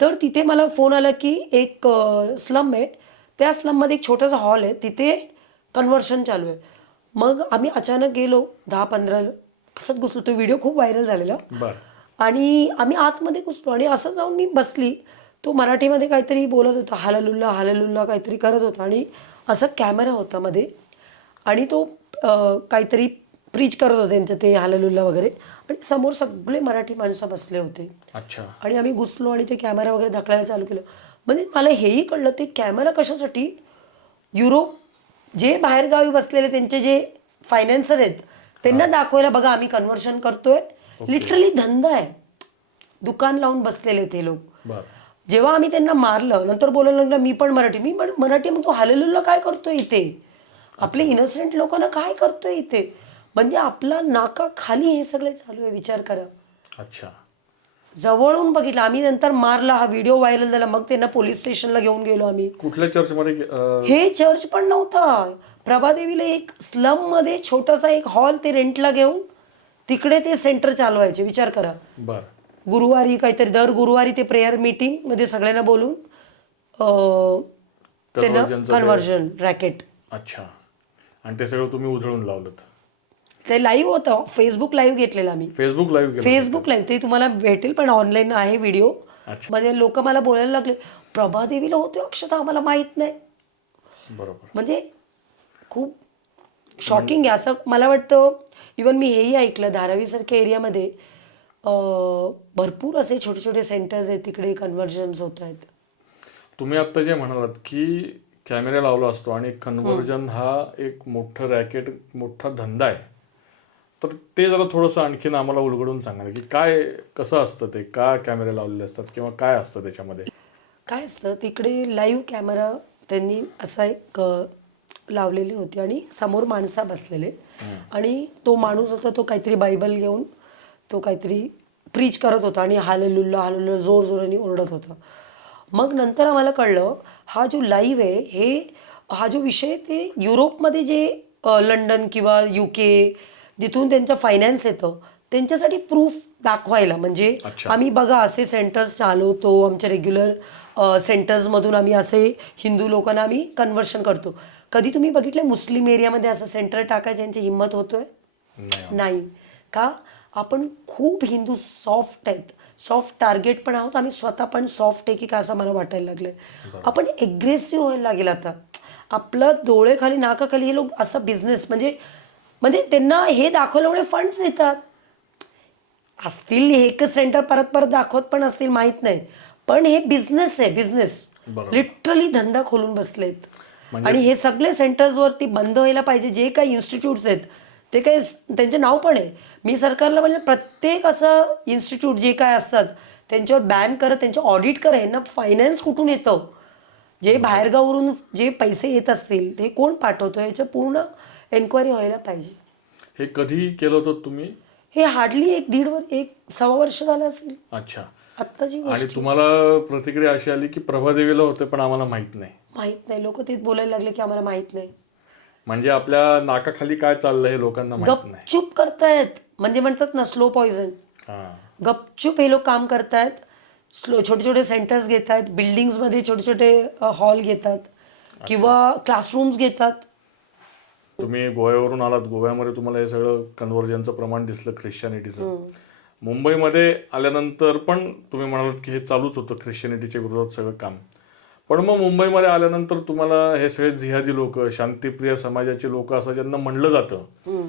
तर तिथे मला फोन आला की एक स्लम आहे, त्या स्लममध्ये एक छोटासा हॉल आहे, तिथे कन्व्हर्शन चालू आहे. मग आम्ही अचानक गेलो 10-15 असंच घुसलो. तो व्हिडिओ खूप व्हायरल झालेला. बर. आणि आम्ही आतमध्ये घुसलो आणि असं जाऊन मी बसली. तो मराठीमध्ये काहीतरी बोलत होता, हालेलुल्ला हालेलुल्ला काहीतरी करत होता आणि असं कॅमेरा होता मध्ये आणि तो काहीतरी प्रीच करत होते त्यांचं ते हालेलुल्ला वगैरे, आणि समोर सगळे मराठी माणसं बसले होते. अच्छा. आणि आम्ही घुसलो आणि ते कॅमेरा वगैरे ढकलायला चालू केलं. म्हणजे मला हेही कळलं ते कॅमेरा कशासाठी, युरोप जे बाहेरगावी बसलेले त्यांचे जे फायनान्सर आहेत त्यांना दाखवायला, बघा आम्ही कन्व्हर्शन करतोय. लिटरली धंदा आहे, दुकान लावून बसलेले ते लोक. बर. जेव्हा आम्ही त्यांना मारलं, नंतर बोलायला लागलं मी पण मराठी, मी मराठी, मग तो हालेलुल्ला काय करतोय इथे, आपले इनोसेंट लोकांना काय करतोय इथे, म्हणजे आपला नाका खाली हे सगळे चालू आहे, विचार करा. अच्छा. जवळून बघितलं आम्ही. नंतर मारला, हा व्हिडिओ व्हायरल झाला, मग त्यांना पोलीस स्टेशनला घेऊन गेलो आम्ही. कुठल्या चर्चमध्ये हे चर्च पण नव्हता, प्रभादेवीला एक स्लम मध्ये छोटासा एक हॉल ते रेंटला घेऊन तिकडे ते सेंटर चालवायचे. विचार करा. बर. गुरुवारी काहीतरी दर गुरुवारी ते प्रेयर मीटिंग मध्ये सगळ्यांना बोलून त्यांना कन्व्हर्जन रॅकेट. अच्छा. आणि ते सगळं तुम्ही उधळून लावलं? ते लाईव्ह होतं, फेसबुक लाईव्ह घेतलेला आम्ही. Facebook live? फेसबुक लाईव्ह ते तुम्हाला भेटेल, पण ऑनलाईन आहे व्हिडिओ. म्हणजे लोक मला बोलायला लागले, प्रभादेवीला होते अक्षता, आम्हाला माहित नाही. बरोबर. म्हणजे खूप शॉकिंग आहे. असं मला वाटतं, इवन मी हेही ऐकलं, धारावी सारख्या एरियामध्ये भरपूर असे छोटे छोटे सेंटर्स आहेत, तिकडे कन्व्हर्जन्स होत आहेत. तुम्ही आता जे म्हणालात की कॅमेरा लावला असतो आणि कन्व्हर्जन हा एक मोठं रॅकेट, मोठा धंदा आहे, तर ते जरा थोडंसं आणखीन आम्हाला उलगडून सांगा की काय, कसं असतं ते, का कॅमेरे लावलेले असतात किंवा काय असतं त्याच्यामध्ये? काय असतं तिकडे, लाईव्ह कॅमेरा त्यांनी असा एक लावलेली होती आणि समोर माणसा बसलेले, आणि तो माणूस होता, तो काहीतरी बायबल घेऊन तो काहीतरी प्रीच करत होता आणि हालेलुल्ला हालेलुल्ला जोर जोराने ओरडत होता. मग नंतर आम्हाला कळलं, हा जो लाईव्ह आहे, हा जो विषय ते युरोपमध्ये जे लंडन किंवा UK जिथून त्यांचं फायनान्स येतं त्यांच्यासाठी प्रूफ दाखवायला. म्हणजे आम्ही बघा असे सेंटर्स चालवतो, आमच्या रेग्युलर सेंटर्समधून आम्ही असे हिंदू लोकांना आम्ही कन्व्हर्शन करतो. कधी तुम्ही बघितलं मुस्लिम एरियामध्ये असं सेंटर टाकायचं यांची हिंमत होतोय? नाही. का? आपण खूप हिंदू सॉफ्ट आहेत, सॉफ्ट टार्गेट पण आहोत, आम्ही स्वतः पण सॉफ्ट आहे की काय असं मला वाटायला लागलंय. आपण एग्रेसिव्ह व्हायला लागेल आता. आपलं डोळेखाली नाकाखाली हे लोक असं बिझनेस, म्हणजे म्हणजे त्यांना हे दाखवल्यामुळे फंड्स येतात असतील. हे एकच सेंटर परत परत दाखवत पण असतील, माहित नाही, पण हे बिझनेस आहे, बिझनेस लिटरली धंदा खोलून बसलेत. आणि हे सगळे सेंटर्सवरती बंद व्हायला पाहिजे. जे काही इन्स्टिट्यूट्स आहेत ते काही त्यांचे नाव पण आहे, मी सरकारला म्हणजे प्रत्येक असं इन्स्टिट्यूट जे काय असतात त्यांच्यावर बॅन करत, त्यांचे ऑडिट करा. यांना फायनान्स कुठून येतं, जे बाहेरगावरून जे पैसे येत असतील ते कोण पाठवतो, याचं पूर्ण एन्क्वायरी व्हायला पाहिजे. हे कधी केलं होतं तुम्ही? हे हार्डली 1-1.5 वर्ष झालं असेल. अच्छा. आत्ताची गोष्ट. आणि तुम्हाला प्रतिक्रिया अशी आली की प्रभादेवीला होते पण आम्हाला माहित नाही? लोक तेच बोलायला लागले की आम्हाला माहित नाही. म्हणजे आपल्या नाकाखाली काय चाललं हे लोकांना माहित नाही. गपचूप करतायत, म्हणजे म्हणतात ना स्लो पॉइझन. गपचूप हे लोक काम करतायत. छोटे छोटे सेंटर्स घेत आहेत, बिल्डिंग्समध्ये छोटे छोटे हॉल घेतात किंवा क्लासरूम्स घेतात. तुम्ही गोव्यावरून आलात, गोव्यामध्ये तुम्हाला हे सगळं कन्व्हर्जनचं प्रमाण दिसलं, ख्रिश्चनिटीचं. मुंबईमध्ये आल्यानंतर पण तुम्ही म्हणालात की हे चालूच होतं ख्रिश्चनिटीच्या विरोधात सगळं काम. पण मग मुंबईमध्ये आल्यानंतर तुम्हाला हे सगळे जिहादी लोक, शांतिप्रिय समाजाचे लोक असं ज्यांना म्हणलं जातं,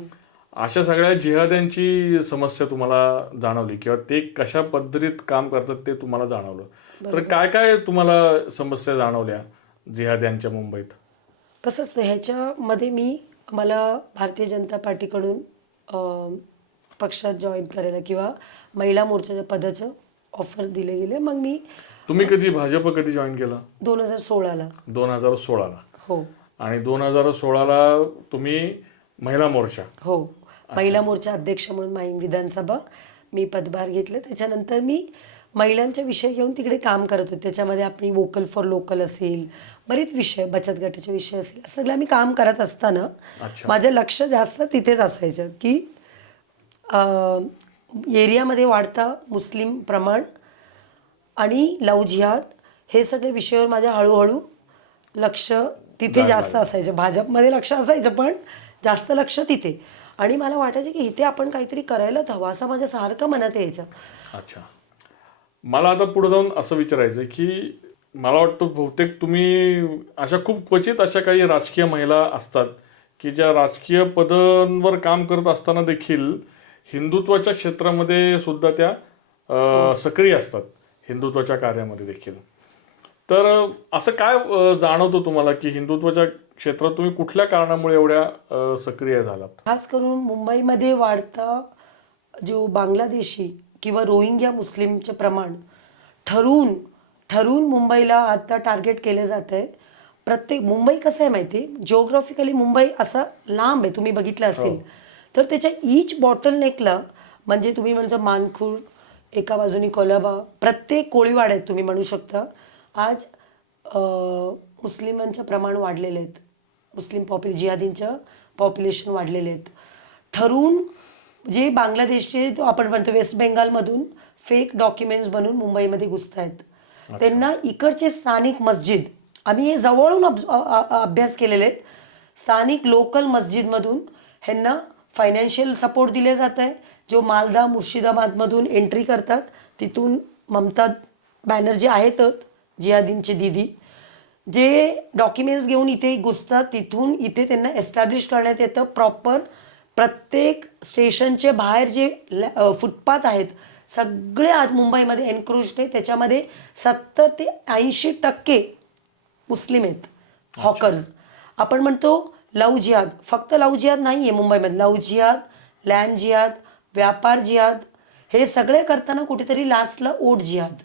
अशा सगळ्या जिहाद्यांची समस्या तुम्हाला जाणवली किंवा ते कशा पद्धतीत काम करतात ते तुम्हाला जाणवलं. तर काय काय तुम्हाला समस्या जाणवल्या जिहाद्यांच्या मुंबईत? कसं असतं ह्याच्यामध्ये मला भारतीय जनता पार्टीकडून पक्षात जॉईन करायला किंवा महिला मोर्चाच्या पदाचं ऑफर दिले गेले. मग तुम्ही कधी भाजप कधी जॉईन केलं? 2016ला. 2016ला? हो. आणि 2016ला तुम्ही महिला मोर्चा? हो, महिला मोर्चा अध्यक्ष म्हणून माहीम विधानसभा मी पदभार घेतलं. त्याच्यानंतर मी महिलांचे विषय घेऊन तिकडे काम करत होते. त्याच्यामध्ये आपली वोकल फॉर लोकल असेल, बरेच विषय, बचत गटाचे विषय असेल, असं सगळं मी काम करत असताना माझं लक्ष जास्त तिथेच असायचं की एरियामध्ये वाढता मुस्लिम प्रमाण आणि लव जिहाद हे सगळे विषयावर माझ्या हळूहळू लक्ष तिथे जास्त असायचं. भाजपमध्ये लक्ष असायचं पण जास्त लक्ष तिथे. आणि मला वाटायचं की इथे आपण काहीतरी करायलाच हवं, असं माझ्या सारखं मनात यायचं. अच्छा. मला आता पुढे जाऊन असं विचारायचं की मला वाटतं बहुतेक तुम्ही अशा खूप क्वचित अशा काही राजकीय महिला असतात की ज्या राजकीय पदांवर काम करत असताना देखील हिंदुत्वाच्या क्षेत्रामध्ये सुद्धा त्या सक्रिय असतात, हिंदुत्वाच्या कार्यामध्ये देखील. तर असं काय जाणवतं तुम्हाला की हिंदुत्वाच्या क्षेत्रात तुम्ही कुठल्या कारणामुळे एवढ्या सक्रिय झालात? खास करून मुंबईमध्ये वाढता जो बांगलादेशी किंवा रोहिंग्या मुस्लिमचे प्रमाण ठरवून मुंबईला आता टार्गेट केले जात आहे. प्रत्येक मुंबई कसं आहे माहिती, जिओग्राफिकली मुंबई असा लांब आहे, तुम्ही बघितलं असेल तर त्याच्या ईच बॉटल नेकला, म्हणजे तुम्ही म्हणता मानखूर एका बाजूनी कोलाबा, प्रत्येक कोळीवाड्यात तुम्ही म्हणू शकता आज मुस्लिमांचं प्रमाण वाढलेले आहेत, मुस्लिम जिहादींचं पॉप्युलेशन वाढलेले आहेत. ठरवून जे बांगलादेशचे आपण म्हणतो वेस्ट बेंगालमधून फेक डॉक्युमेंट्स बनवून मुंबईमध्ये घुसत आहेत, त्यांना इकडचे स्थानिक मस्जिद, आम्ही हे जवळून अभ्यास केलेले आहेत, स्थानिक लोकल मस्जिदमधून ह्यांना फायनान्शियल सपोर्ट दिले जात आहे. जो मालदा मुर्शिदाबादमधून एंट्री करतात तिथून ममता बॅनर्जी आहेत जिहादींची दीदी, जे डॉक्युमेंट्स घेऊन इथे घुसतात, तिथून इथे त्यांना एस्टॅब्लिश करण्यात येतं. प्रॉपर प्रत्येक स्टेशनचे बाहेर जे फुटपाथ आहेत सगळे आज मुंबईमध्ये एन्क्रोच्ड आहे. त्याच्यामध्ये 70 ते 80% मुस्लिम आहेत हॉकर्स. आपण म्हणतो लव जिहाद, फक्त लव जिहाद नाही आहे मुंबईमध्ये, लव जिहाद, लँड जिहाद, व्यापार जिहाद, हे सगळे करताना कुठेतरी लास्टला ओट जिहाद.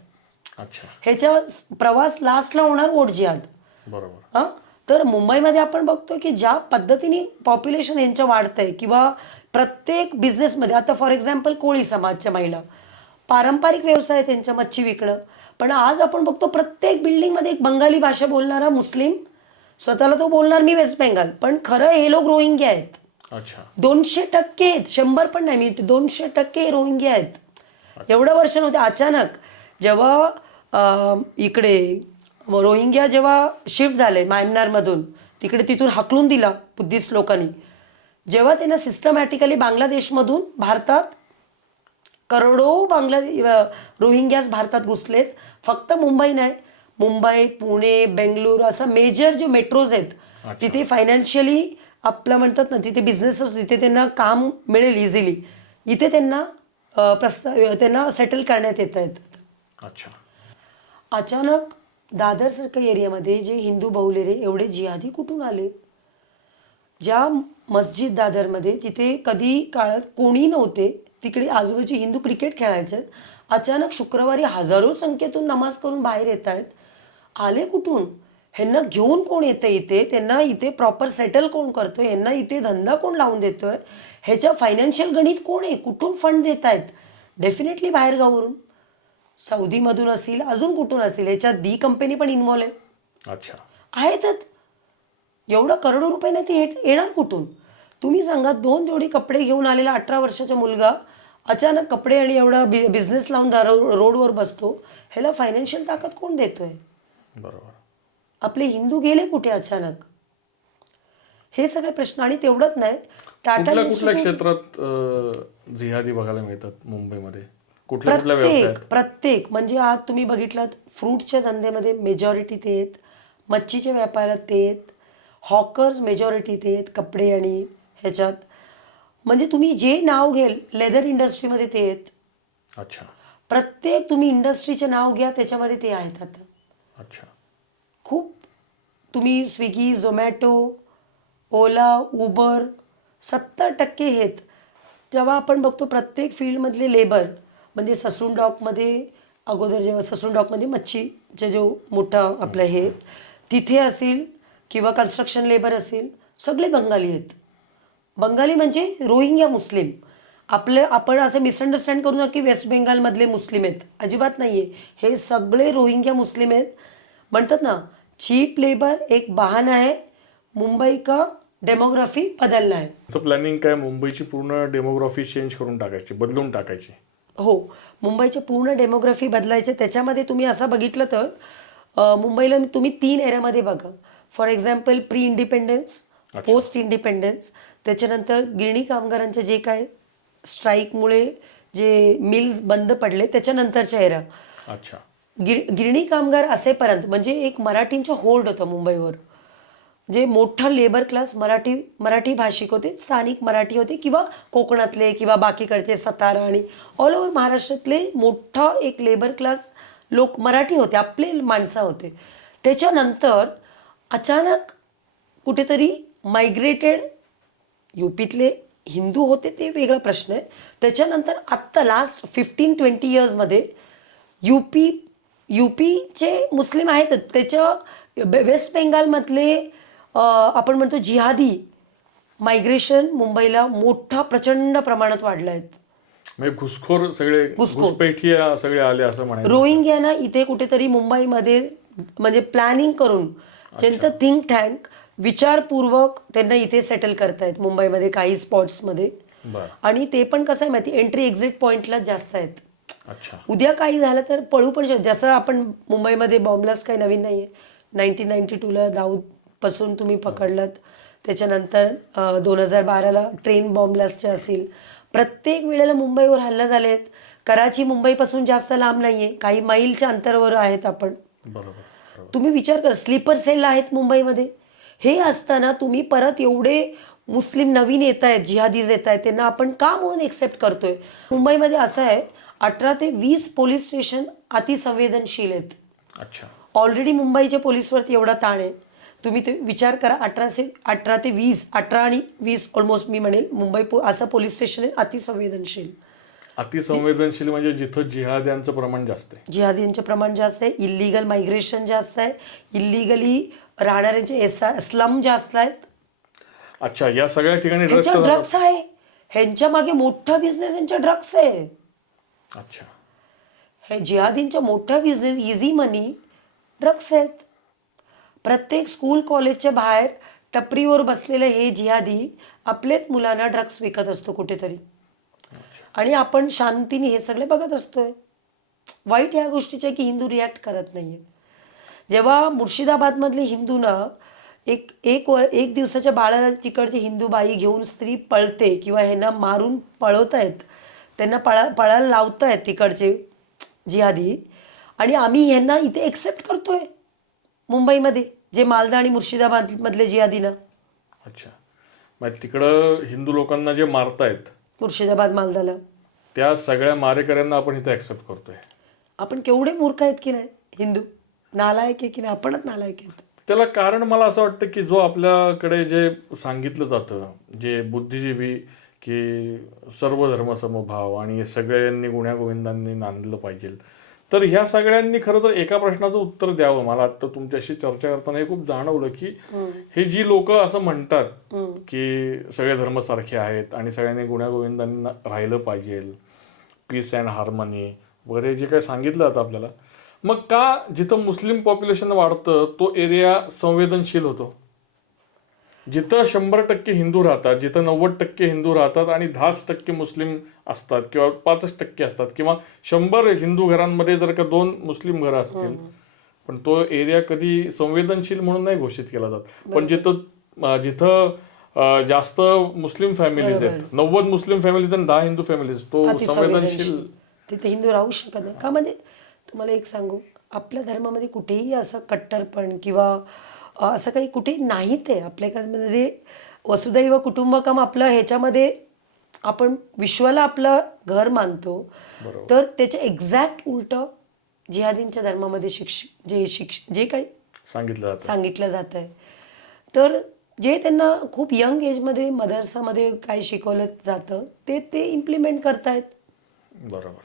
अच्छा. ह्याच्या प्रवास लास्टला होणार ओट जिहाद. बरोबर. तर मुंबईमध्ये आपण बघतो की ज्या पद्धतीने पॉप्युलेशन यांचं वाढतंय किंवा प्रत्येक बिझनेसमध्ये, आता फॉर एक्झाम्पल कोळी समाजच्या महिला, पारंपरिक व्यवसाय त्यांच्या मच्छी विकणं, पण आज आपण बघतो प्रत्येक बिल्डिंगमध्ये एक बंगाली भाषा बोलणारा मुस्लिम, स्वतःला तो बोलणार मी वेस्ट बेंगाल, पण खरं हे लोक रोहिंग्या आहेत. अच्छा. 200% आहेत, 100 पण नाही, मी 200% रोहिंग्या आहेत. एवढं वर्ष नव्हते. अचानक जेव्हा इकडे रोहिंग्या जेव्हा शिफ्ट झाले म्यानमारमधून तिथून हाकलून दिला बुद्धिस्ट लोकांनी, जेव्हा त्यांना सिस्टमॅटिकली बांगलादेशमधून भारतात करोडो रोहिंग्यास भारतात घुसलेत. फक्त मुंबई नाही, मुंबई, पुणे, बेंगळूर असं मेजर जे मेट्रोज आहेत तिथे फायनान्शियली आपलं म्हणतात ना, तिथे बिझनेसेस, तिथे त्यांना काम मिळेल इझिली, इथे त्यांना त्यांना सेटल करण्यात येत आहेत. अच्छा. अचानक दादरसारख्या एरियामध्ये जे हिंदू बहुलेरे एवढे जिहादी कुठून आले? ज्या मस्जिद दादरमध्ये जिथे कधी काळात कोणी नव्हते, तिकडे आजूबाजूचे हिंदू क्रिकेट खेळायचे, अचानक शुक्रवारी हजारो संख्येतून नमाज करून बाहेर येत आहेत. आले कुठून? ह्यांना घेऊन कोण येतं इथे? त्यांना इथे प्रॉपर सेटल कोण करतोय? ह्यांना इथे धंदा कोण लावून देतोय? ह्याच्या फायनान्शियल गणित कोण आहे? कुठून फंड देत आहेत? डेफिनेटली बाहेरगावरून, सौदीमधून असेल, अजून कुठून असेल. ह्याच्यात दी कंपनी पण इन्व्हॉल्व आहे. अच्छा. आहेतच. एवढं करोडो रुपये नाही ते येणार कुठून? तुम्ही सांगा, 2 जोडी कपडे घेऊन आलेला 18 वर्षाचा मुलगा अचानक कपडे आणि एवढा बिझनेस लावून रोडवर बसतो, ह्याला फायनान्शियल ताकद कोण देतोय? बरोबर. आपले हिंदू गेले कुठे अचानक? हे सगळे प्रश्न. आणि तेवढंच नाही, कुठल्या क्षेत्रात जिहादी बघायला मिळतात मुंबईमध्ये? कुठल्या प्रत्येक म्हणजे आज तुम्ही बघितलात फ्रूटच्या धंद्यामध्ये मेजॉरिटी ते आहेत, मच्छीच्या व्यापारात ते आहेत, हॉकर्स मेजॉरिटी ते आहेत, कपडे आणि ह्याच्यात, म्हणजे तुम्ही जे नाव घेल लेदर इंडस्ट्रीमध्ये ते आहेत. अच्छा. प्रत्येक तुम्ही इंडस्ट्रीचे नाव घ्या त्याच्यामध्ये ते आहेत आता. अच्छा. खूप. तुम्ही स्विगी, झोमॅटो, ओला, उबर 70% आहेत. जेव्हा आपण बघतो प्रत्येक फील्डमधले लेबर, म्हणजे ससून डॉकमध्ये अगोदर जेव्हा ससून डॉकमध्ये मच्छीचे जो मोठा आपलं हे तिथे असेल किंवा कन्स्ट्रक्शन लेबर असेल, सगळे बंगाली आहेत. बंगाली म्हणजे रोहिंग्या मुस्लिम. आपण असं मिसअंडरस्टँड करू नका की वेस्ट बेंगालमधले मुस्लिम आहेत, अजिबात नाही आहे. हे सगळे रोहिंग्या मुस्लिम आहेत. म्हणतात ना, चीप लेबर एक बहाना आहे मुंबई का डेमोग्राफी बदलना आहे. प्लॅनिंग काय मुंबईची पूर्ण डेमोग्राफी चेंज करून टाकायची, बदलून टाकायची? हो, मुंबईची पूर्ण डेमोग्राफी बदलायची. त्याच्यामध्ये तुम्ही असं बघितलं तर मुंबईला तुम्ही 3 एरियामध्ये बघा. For example pre independence, post independence, त्याच्यानंतर गिरणी कामगारांचे जे काय स्ट्राईकमुळे जे मिल्स बंद पडले त्याच्यानंतरच्या एरिया. अच्छा. गिरणी कामगार असेपर्यंत म्हणजे एक मराठींचं होल्ड होतं मुंबईवर. जे मोठा लेबर क्लास मराठी भाषिक होते, स्थानिक मराठी होते किंवा कोकणातले किंवा बाकीकडचे सातारा आणि ऑल ओव्हर महाराष्ट्रातले मोठा एक लेबर क्लास लोक मराठी होते, आपले माणसं होते. त्याच्यानंतर अचानक कुठेतरी मायग्रेटेड युपीतले हिंदू होते, ते वेगळा प्रश्न आहे. त्याच्यानंतर आत्ता लास्ट 15-20 इयर्समध्ये युपीचे मुस्लिम आहेत. त्याच्या वेस्ट बेंगालमधले आपण म्हणतो जिहादी मायग्रेशन मुंबईला मोठ्या प्रचंड प्रमाणात वाढलं आहेत. म्हणजे घुसखोर सगळे घुसपैठी सगळे आले असं म्हणायचं. रोहिंग्याना इथे कुठेतरी मुंबईमध्ये म्हणजे प्लॅनिंग करून ज्यांचं थिंक टँक विचारपूर्वक त्यांना इथे सेटल करतायत मुंबईमध्ये काही स्पॉट्समध्ये. बरं. आणि ते पण कसं आहे माहिती, एंट्री एक्झिट पॉइंटला जास्त आहेत. अच्छा. उद्या काही झालं तर पळू पण जसं आपण मुंबईमध्ये बॉम्बलास्ट काही नवीन नाहीये. 1992ला दाऊद पासून तुम्ही पकडलात, त्याच्यानंतर 2012ला ट्रेन बॉम्बलास्टचे असतील. प्रत्येक वेळेला मुंबईवर हल्ला झालेत. कराची मुंबईपासून जास्त लांब नाहीये, काही मैलच्या अंतरावर आहेत आपण. बरोबर. तुम्ही विचार करा, स्लीपर सेल आहेत मुंबईमध्ये. हे असताना तुम्ही परत एवढे मुस्लिम नवीन येत आहेत, जिहादीज येत आहेत, त्यांना आपण का म्हणून एक्सेप्ट करतोय? मुंबईमध्ये असं आहे, 18 ते 20 पोलीस स्टेशन अतिसंवेदनशील आहेत. अच्छा. ऑलरेडी मुंबईच्या पोलीसवरती एवढा ताण आहे. तुम्ही ते विचार करा, 18 ते 20, 18 आणि 20 ऑलमोस्ट मी म्हणेल मुंबई असं पोलीस स्टेशन आहे अतिसंवेदनशील. अतिसंवेदनशील म्हणजे जिथं जिहाद्यांचं प्रमाण जास्त आहे. जिहादींचे प्रमाण जास्त आहे, इलिगल मायग्रेशन जास्त आहे, इलिगली राहणाऱ्यांचे स्लम जास्त आहेत. अच्छा, या सगळ्या ठिकाणी ड्रग्स आहे. ह्यांच्या मागे मोठा बिझनेस यांच्या ड्रग्स आहे. अच्छा. हे जिहादींचा मोठा बिझनेस, इझी मनी, ड्रग्स आहेत. प्रत्येक स्कूल कॉलेजच्या बाहेर टपरीवर बसलेले हे जिहादी आपलेच मुलांना ड्रग्स विकत असतो कुठेतरी. आणि आपण शांतीने हे सगळे बघत असतोय. वाईट ह्या गोष्टीच्या की हिंदू रिॲक्ट करत नाहीये. जेव्हा मुर्शिदाबादमधले हिंदूंना एक दिवसाच्या बाळाला तिकडची हिंदू बाई घेऊन स्त्री पळते किंवा ह्यांना मारून पळवतायत, त्यांना पळायला लावतायत तिकडचे जिहादी, आणि आम्ही ह्यांना इथे एक्सेप्ट करतोय मुंबईमध्ये, जे मालदा आणि मुर्शिदाबाद मधले जिहादीना. अच्छा. मग तिकडं हिंदू लोकांना जे मारतायत मुर्शिदाबाद मालदाला, त्या सगळ्या मारेकऱ्यांना आपण इथे ऍक्सेप्ट करतोय. आपण केवढे मूर्ख आहेत की नाही हिंदू, नालायक आहे की नाही, आपणच नालायक आहेत. त्याला कारण मला असं वाटतं की जो आपल्याकडे जे सांगितलं जातं, जे बुद्धिजीवी, की सर्व धर्मसमभाव आणि सगळ्यांनी गुण्यागोविंदांनी नांदलं पाहिजे, तर ह्या सगळ्यांनी खरं तर एका प्रश्नाचं उत्तर द्यावं. मला आता तुमच्याशी चर्चा करताना हे खूप जाणवलं की हे जी लोक असं म्हणतात की सगळे धर्म सारखे आहेत आणि सगळ्यांनी गुण्यागोविंदांनी राहिलं पाहिजे, पीस अँड हार्मनी वगैरे जे काही सांगितलं जातं आपल्याला, मग का जिथं मुस्लिम पॉप्युलेशन वाढतं तो एरिया संवेदनशील होतो? जिथं 100% हिंदू राहतात, जिथं 90% हिंदू राहतात आणि 10% मुस्लिम असतात किंवा 5% असतात, किंवा 100 हिंदू घरांमध्ये जर का 2 मुस्लिम घरं असतील, पण तो एरिया कधी संवेदनशील म्हणून नाही घोषित केला जात. पण जिथं जास्त मुस्लिम फॅमिलीज आहेत, 90 मुस्लिम फॅमिलीज आणि 10 हिंदू फॅमिलीज, तो संवेदनशील, तिथे हिंदू राहू शकत नाही का? म्हणजे तुम्हाला एक सांगू, आपल्या धर्मामध्ये कुठेही असं कट्टरपण किंवा असं काही कुठे नाहीत आहे. आपल्यामध्ये वसुदैव कुटुंबकम आपलं ह्याच्यामध्ये आपण विश्वाला आपलं घर मानतो, तर त्याच्या एक्झॅक्ट उलट जिहादींच्या धर्मामध्ये जे काही सांगितलं जात आहे. तर जे त्यांना खूप यंग एजमध्ये मदरसामध्ये काय शिकवलं जातं ते इम्प्लिमेंट करतायत. बरोबर.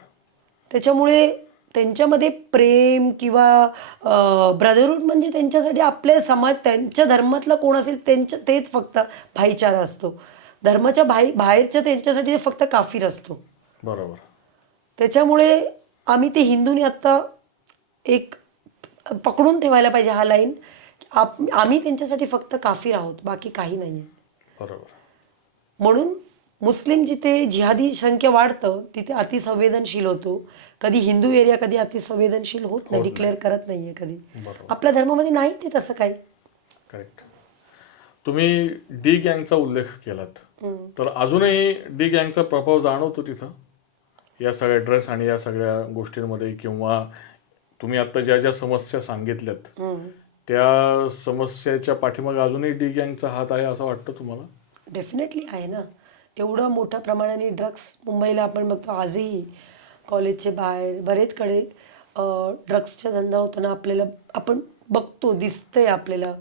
त्याच्यामुळे त्यांच्यामध्ये प्रेम किंवा ब्रदरहूड म्हणजे त्यांच्यासाठी आपले समाज, त्यांच्या धर्मातला कोण असेल तेच फक्त भाईचारा असतो. धर्माच्या बाहेरच्या त्यांच्यासाठी फक्त काफिर असतो. बरोबर. त्याच्यामुळे आम्ही ते हिंदूंनी आता एक पकडून ठेवायला पाहिजे हा लाईन, आम्ही त्यांच्यासाठी फक्त काफिर आहोत, बाकी काही नाही आहे. बरोबर. म्हणून मुस्लिम जिथे जिहादी संख्या वाढतं तिथे अतिसंवेदनशील होतो. कधी हिंदू एरिया कधी अतिसंवेदनशील होत नाही, डिक्लेअर करत नाहीये कधी. आपल्या धर्मामध्ये नाही ते तसं काही. करेक्ट. तुम्ही डी गँगचा उल्लेख केलात, तर अजूनही डी गँगचा प्रभाव जाणवतो तिथं या सगळ्या ड्रग्स आणि या सगळ्या गोष्टींमध्ये, किंवा तुम्ही आता ज्या ज्या समस्या सांगितल्यात त्या समस्येच्या पाठीमागे अजूनही डी गँगचा हात आहे असं वाटतं तुम्हाला? डेफिनेटली आहे ना. एवढं मोठ्या प्रमाणाने ड्रग्स मुंबईला आपण बघतो. आजही कॉलेजचे बाहेर बरेचकडे ड्रग्सचा धंदा होताना आपल्याला आपण बघतो, दिसतंय आपल्याला.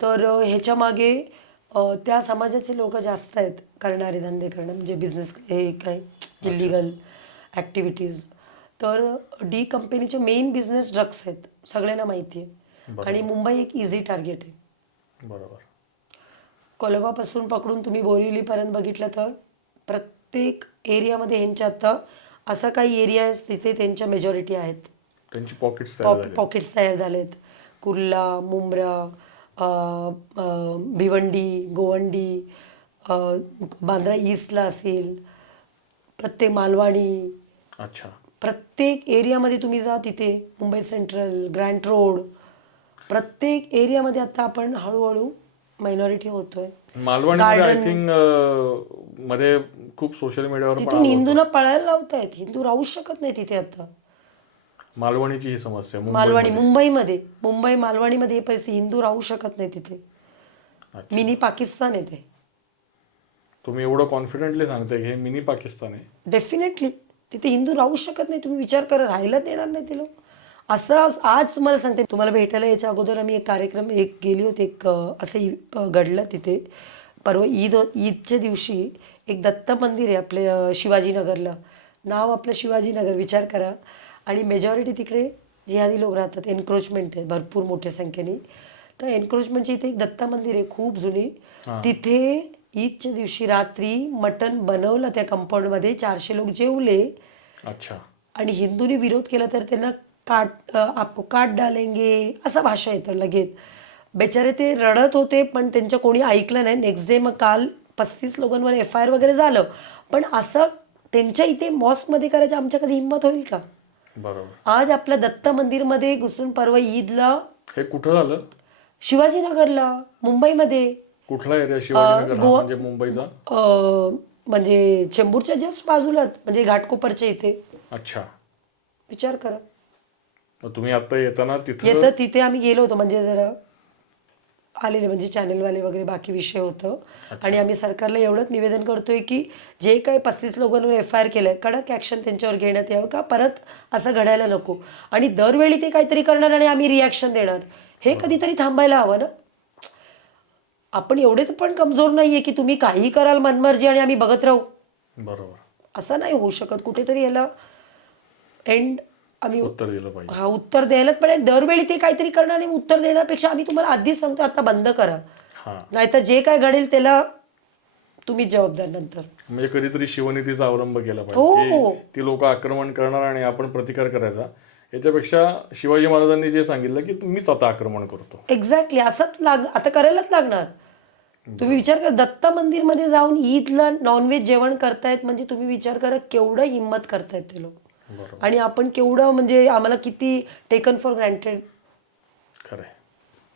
तर ह्याच्या मागे त्या समाजाचे लोक जास्त आहेत करणारे, धंदे करणं म्हणजे बिझनेस, हे काय इलिगल ॲक्टिव्हिटीज. तर डी कंपनीचे मेन बिझनेस ड्रग्स आहेत, सगळ्यांना माहिती आहे. आणि मुंबई एक इझी टार्गेट आहे. बरोबर. कोलंबापासून पकडून तुम्ही बोरिवलीपर्यंत बघितलं तर प्रत्येक एरियामध्ये ह्यांच्या आता असा काही एरिया आहे तिथे त्यांच्या मेजॉरिटी आहेत. त्यांची पॉकेट्स पॉकेट्स तयार झालेत. कुर्ला, मुंब्रा, भिवंडी, गोवंडी, बांद्रा ईस्टला असेल, प्रत्येक मालवणी, अच्छा, प्रत्येक एरियामध्ये तुम्ही जा तिथे, मुंबई सेंट्रल, ग्रँड रोड, प्रत्येक एरियामध्ये आता आपण हळूहळू मायनॉरिटी होतोय. मालवणीमध्ये आय थिंक मध्ये खूप सोशल मीडियावर तिथून हिंदूंना पळायला लावतायत. हिंदू राहूच शकत नाही तिथे आता. मालवणीची ही समस्या मालवणी मुंबई मालवणीमध्ये हे परिस्थिती, हिंदू राहू शकत नाही तिथे. मिनी पाकिस्तान आहे ते. तुम्ही एवढं कॉन्फिडेंटली सांगताय की हे मिनी पाकिस्तान आहे. डेफिनेटली तिथे हिंदू राहू शकत नाही. तुम्ही विचार करा, राहायला देणार नाही ते लोक. असं आज तुम्हाला सांगते, तुम्हाला भेटायला याच्या अगोदर आम्ही एक कार्यक्रम गेली होती, असं घडलं तिथे. परवा ईदच्या दिवशी एक दत्त मंदिर आहे आपले शिवाजीनगरला. नाव आपलं शिवाजीनगर, विचार करा. आणि मेजॉरिटी तिकडे जिहादी लोक राहतात. एन्क्रोचमेंट आहे भरपूर मोठ्या संख्येने. तर एन्क्रोचमेंटच्या इथे एक दत्त मंदिर आहे खूप जुनी. तिथे ईदच्या दिवशी रात्री मटण बनवलं त्या कंपाऊंडमध्ये. 400 लोक जेवले. अच्छा. आणि हिंदूंनी विरोध केला तर त्यांना आपको काट डालेंगे असं भाषा येतं लगेच. बेचारे ते रडत होते पण त्यांच्या कोणी ऐकलं नाही. नेक्स्ट डे मग काल 35 लोकांवर FIR वगैरे झालं. पण असं त्यांच्या इथे मॉस्कमध्ये करायचं आमच्या कधी हिंमत होईल का? बरोबर. आज आपल्या दत्त मंदिरमध्ये घुसून परवा ईदला. हे कुठं झालं? शिवाजीनगरला, मुंबईमध्ये. कुठला एरिया शिवाजीनगर म्हणजे मुंबईचा? म्हणजे चेंबूरच्या जस्ट बाजूला, म्हणजे घाटकोपरच्या इथे. अच्छा. विचार करा. तुम्ही आता येता तिथे आम्ही गेलो होतो, म्हणजे जरा आलेले म्हणजे चॅनलवाले वगैरे बाकी विषय होतं. आणि आम्ही सरकारला एवढंच निवेदन करतोय की जे काही 35 लोकांवर FIR केलंय कडक ऍक्शन त्यांच्यावर घेण्यात यावं, का परत असं घडायला नको. आणि दरवेळी ते काहीतरी करणार आणि आम्ही रिॲक्शन देणार, हे कधीतरी थांबायला हवं ना. आपण एवढे पण कमजोर नाहीये की तुम्ही काही कराल मनमर्जी आणि आम्ही बघत राहू. बरोबर. असं नाही होऊ शकत. कुठेतरी याला एंड आम्ही उत्तर दिलं पाहिजे. हा, उत्तर द्यायलाच पाहिजे. दरवेळी ते काहीतरी करणार आणि उत्तर देण्यापेक्षा आम्ही तुम्हाला आधीच सांगतो आता बंद करा, नाहीतर जे काय घडेल त्याला तुम्ही जबाबदार नंतर. म्हणजे कधीतरी शिवनीतीचा अवलंब केला पाहिजे. ती लोक आक्रमण करणार आणि आपण प्रतिकार करायचा, याच्यापेक्षा शिवाजी महाराजांनी जे सांगितलं की तुम्हीच आता आक्रमण करतो. एक्झॅक्टली असंच आता करायलाच लागणार. तुम्ही विचार करा, दत्त मंदिरमध्ये जाऊन ईदला नॉनव्हेज जेवण करतायत, म्हणजे तुम्ही विचार करा केवढं हिंमत करतायत ते लोक. आणि आपण केवढं, म्हणजे आम्हाला किती टेकन फॉर ग्रँटेड. खरंय.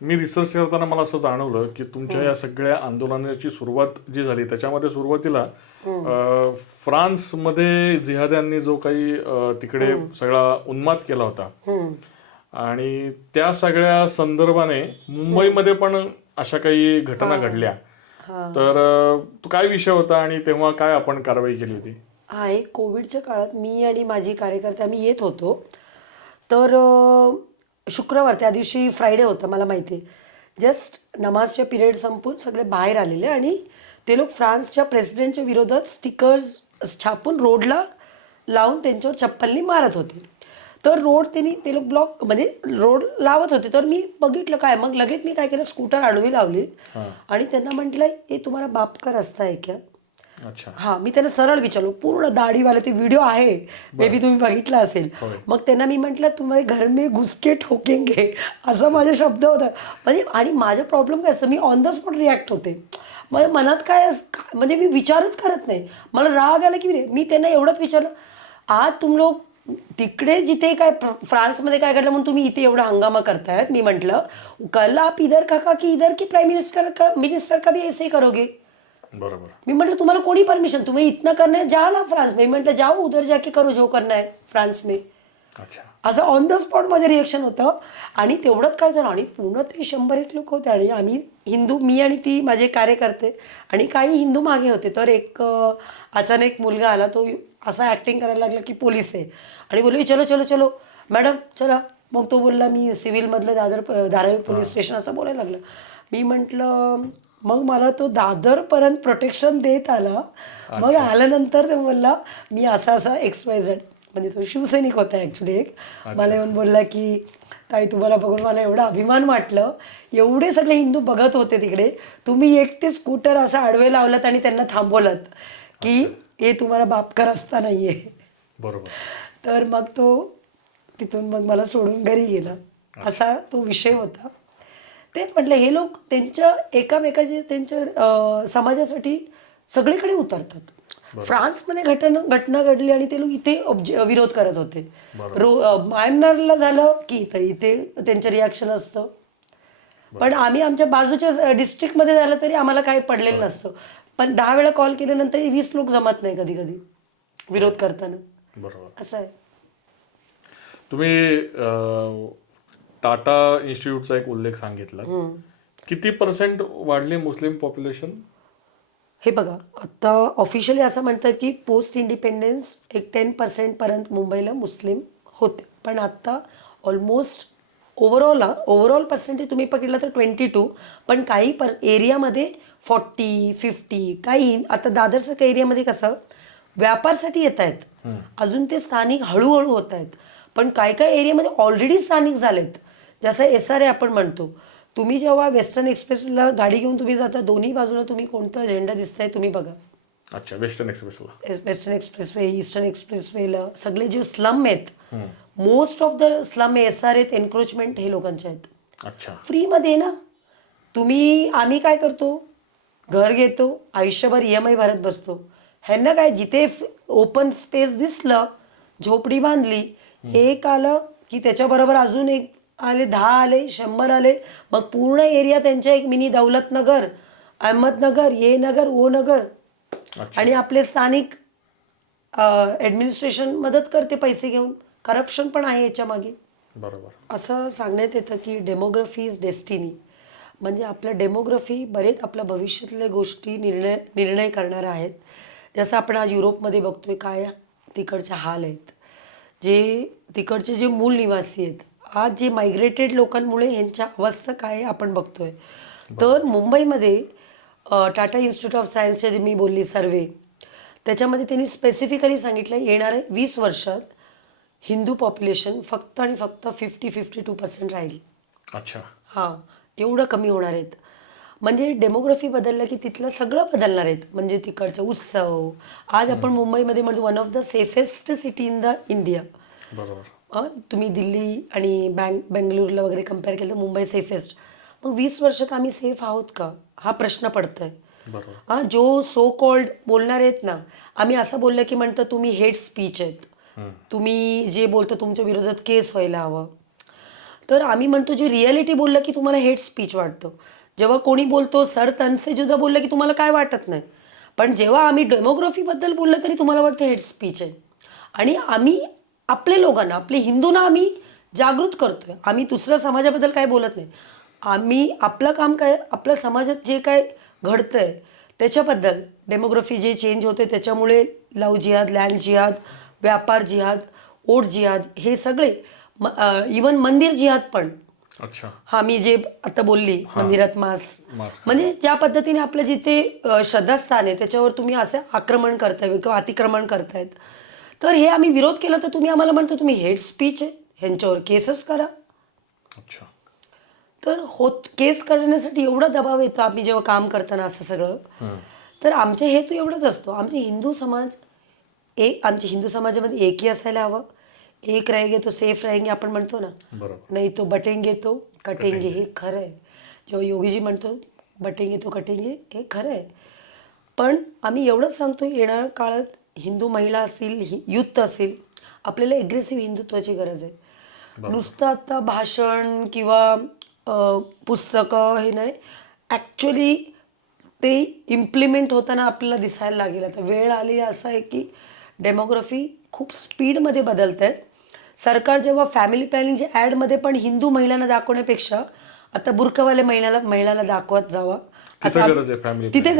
मी रिसर्च करताना मला असं जाणवलं की तुमच्या या सगळ्या आंदोलनाची सुरुवात जी झाली त्याच्यामध्ये सुरुवातीला फ्रान्समध्ये जिहाद्यांनी जो काही तिकडे सगळा उन्माद केला होता, आणि त्या सगळ्या संदर्भाने मुंबईमध्ये पण अशा काही घटना घडल्या. तर तो काय विषय होता आणि तेव्हा काय आपण कारवाई केली होती? हा, एक कोविडच्या काळात मी आणि माझी कार्यकर्ते आम्ही येत होतो. तर शुक्रवार, त्या दिवशी फ्रायडे होता मला माहिती आहे. जस्ट नमाजच्या पिरियड संपून सगळे बाहेर आलेले आणि ते लोक फ्रान्सच्या प्रेसिडेंटच्या विरोधात स्टिकर्स छापून रोडला लावून त्यांच्यावर चप्पलनी मारत होते. तर रोड ते लोक ब्लॉक म्हणजे रोड लावत होते. तर मी बघितलं काय, मग लगेच मी काय केलं, स्कूटर आडवी लावली आणि त्यांना म्हटलं, हे तुम्हाला बाप का रस्ता आहे क्या? हा, मी त्यांना सरळ विचारलो, पूर्ण दाढीवाला. ते व्हिडिओ आहे, मे बी तुम्ही बघितला असेल. मग त्यांना मी म्हटलं, तुम्हाला घर में घुसके ठोकेंगे, असं माझे शब्द होता. म्हणजे आणि माझा प्रॉब्लेम काय असतं, me on the spot react होते. माझ्या मनात काय म्हणजे मी विचारच करत नाही. मला राग आला की मी त्यांना एवढंच विचारलं, आज तुम लोक तिकडे जिथे काय फ्रान्समध्ये काय घडलं म्हणून तुम्ही इथे एवढा हंगामा करतायत. मी म्हटलं, कल आप इधर का की इधर की प्राइम मिनिस्टर का भी ऐसे करोगे? बरोबर. मी म्हटलं, तुम्हाला कोणी परमिशन, तुम्ही इतना करणे जा ना फ्रान्स में. म्हटलं, जाओ उधर जाके करो जो करना है फ्रान्स में. असं ऑन द स्पॉट माझं रिएक्शन होतं. आणि तेवढंच काय झालं, आणि पूर्ण ते 100-1 लोक होते आणि आम्ही हिंदू, मी आणि ती माझे कार्यकर्ते आणि काही हिंदू मागे होते. तर एक अचानक मुलगा आला, तो असा ऍक्टिंग करायला लागला की पोलीस आहे आणि बोलले, चलो चलो चलो मॅडम चला. मग तो बोलला, मी सिव्हिलमधलं धारावी पोलीस स्टेशन, असं बोलायला लागलं. मी म्हटलं, मग मला तो दादरपर्यंत प्रोटेक्शन देत आला. मग आल्यानंतर ते बोलला, मी असा XYZ, म्हणजे तो शिवसैनिक होता ॲक्च्युली एक. मला येऊन बोलला की ताई, तुम्हाला बघून मला एवढा अभिमान वाटलं, एवढे सगळे हिंदू बघत होते तिकडे, तुम्ही एकटे स्कूटर असं आडवे लावलात आणि त्यांना थांबवलं की हे तुम्हाला बापकर असता नाहीये. बरोबर. तर मग तो तिथून मग मला सोडून घरी गेला. असा तो विषय होता. तेच म्हटलं हे लोक त्यांच्या एकामेकाचे त्यांच्या समाजासाठी सगळीकडे उतरतात. फ्रान्समध्ये घटना घडली आणि ते लोक इथे विरोध करत होते. म्यानमारला झालं की इथे त्यांचं रिॲक्शन असतं. पण आम्ही आमच्या बाजूच्या डिस्ट्रिक्टमध्ये झालं तरी आम्हाला काही पडलेलं नसतं. पण 10 वेळा कॉल केल्यानंतर 20 लोक जमत नाही कधी कधी विरोध करताना. बरोबर. असं आहे. तुम्ही टाटा इन्स्टिट्यूटचा एक उल्लेख सांगितला. किती % वाढले मुस्लिम पॉप्युलेशन? हे बघा, आता ऑफिशियली असं म्हणतात की पोस्ट इंडिपेंडन्स एक 10% पर्यंत मुंबईला मुस्लिम होते. पण आता ऑलमोस्ट ओव्हरऑल पर्सेंटेज तुम्ही बघितलं तर 22. पण काही एरियामध्ये 40, 50, काही आता दादरसारख्या एरियामध्ये कसं व्यापारसाठी येत आहेत. अजून ते स्थानिक हळूहळू होत आहेत. पण काही एरियामध्ये ऑलरेडी स्थानिक झालेत. जसं SRA आपण म्हणतो. तुम्ही जेव्हा वेस्टर्न एक्सप्रेसला गाडी घेऊन तुम्ही जाता, दोन्ही बाजूला तुम्ही कोणता झेंडा दिसताय तुम्ही बघा. अच्छा, वेस्टर्न एक्सप्रेसला. वेस्टर्न एक्सप्रेसवे, ईस्टर्न एक्सप्रेसवेला सगळे जे स्लम आहेत, most of the slum SRA encroachment हे लोकांचे आहेत. अच्छा. फ्रीमध्ये ना. आम्ही काय करतो, घर घेतो, आयुष्यभर EMI भरत बसतो. ह्यांना काय, जिथे ओपन स्पेस दिसलं, झोपडी बांधली, एक आलं की त्याच्याबरोबर अजून एक आले, 10 आले, 100 आले. मग पूर्ण एरिया त्यांच्या एक मिनी दौलतनगर, अहमदनगर, ये नगर, ओ नगर. आणि आपले स्थानिक ॲडमिनिस्ट्रेशन मदत करते पैसे घेऊन. करप्शन पण आहे याच्या मागे. बरोबर. असं सांगण्यात येतं की डेमोग्राफी इज डेस्टिनी. म्हणजे आपलं डेमोग्राफी बरेच आपल्या भविष्यातल्या गोष्टी निर्णय करणाऱ्या आहेत. जसं आपण आज युरोपमध्ये बघतोय काय तिकडचे हाल आहेत. तिकडचे जे मूळ निवासी आहेत, आज जे मायग्रेटेड लोकांमुळे यांच्या अवस्था काय आपण बघतोय. तर मुंबईमध्ये टाटा इन्स्टिट्यूट ऑफ सायन्सचे जे मी बोलली सर्वे, त्याच्यामध्ये त्यांनी स्पेसिफिकली सांगितलं येणाऱ्या 20 वर्षात हिंदू पॉप्युलेशन फक्त आणि फक्त 50-52% राहील. अच्छा. हां, एवढं कमी होणार आहेत. म्हणजे डेमोग्राफी बदललं की तिथलं सगळं बदलणार आहेत. म्हणजे तिकडचं उत्सव. आज आपण मुंबईमध्ये म्हणजे one of the safest city in the India. बरोबर. तुम्ही दिल्ली आणि बेंगळुरूला वगैरे कम्पेअर केलं तर मुंबई सेफेस्ट. मग 20 वर्षात आम्ही सेफ आहोत का हा प्रश्न पडतोय. जो सो कॉल्ड बोलणार आहेत ना, आम्ही असं बोललं की म्हणतं तुम्ही हेट स्पीच आहेत, तुम्ही जे बोलतो तुमच्या विरोधात केस व्हायला हवं. तर आम्ही म्हणतो जे रिॲलिटी बोललं की तुम्हाला हेट स्पीच वाटतं. जेव्हा कोणी बोलतो सर तनसे जुदा बोललं की तुम्हाला काय वाटत नाही. पण जेव्हा आम्ही डेमोग्राफीबद्दल बोललं तरी तुम्हाला वाटतं हेट स्पीच आहे. आणि आम्ही आपले लोकांना, आपले हिंदूंना आम्ही जागृत करतोय. आम्ही दुसऱ्या समाजाबद्दल काय बोलत नाही. आम्ही आपलं काम काय, आपल्या समाजात जे काय घडतंय त्याच्याबद्दल, डेमोग्राफी जे चेंज होते त्याच्यामुळे लव्ह जिहाद, लँड जिहाद, व्यापार जिहाद, ओट जिहाद, हे सगळे इवन मंदिर जिहाद पण. अच्छा. हा, मी जे आता बोलली मंदिरात मांस, म्हणजे ज्या पद्धतीने आपलं जिथे श्रद्धास्थान आहे त्याच्यावर तुम्ही असे आक्रमण करताय किंवा अतिक्रमण करतायत, तर हे आम्ही विरोध केला तर तुम्ही आम्हाला म्हणतो तुम्ही हेट स्पीच आहे, ह्यांच्यावर केसच करा. अच्छा. तर केस करण्यासाठी एवढा दबाव येतो आम्ही जेव्हा काम करताना असं सगळं. तर आमचे हेतू एवढंच असतो, आमचे हिंदू समाजामध्ये एकही असायला हवं. एक रहेंगे तो सेफ रहेंगे आपण म्हणतो ना, नाही तो बटेंगे तो कटेंगे, हे खरं आहे. जेव्हा योगीजी म्हणतो बटेंगे तो कटेंगे, हे खरं आहे. पण आम्ही एवढंच सांगतो येणाऱ्या काळात हिंदू महिला असतील, युथ असेल, आपल्याला एग्रेसिव्ह हिंदुत्वाची गरज आहे. नुसतं आता भाषण किंवा पुस्तकं हे नाही, ॲक्च्युली ते इम्प्लिमेंट होताना आपल्याला दिसायला लागेल. आता वेळ आलेली असं आहे की डेमोग्राफी खूप स्पीडमध्ये बदलत आहे. सरकार जेव्हा फॅमिली प्लॅनिंगच्या ॲडमध्ये पण हिंदू महिलांना दाखवण्यापेक्षा आता बुरखावाल्या महिलांना दाखवत जावा, तिथे गरज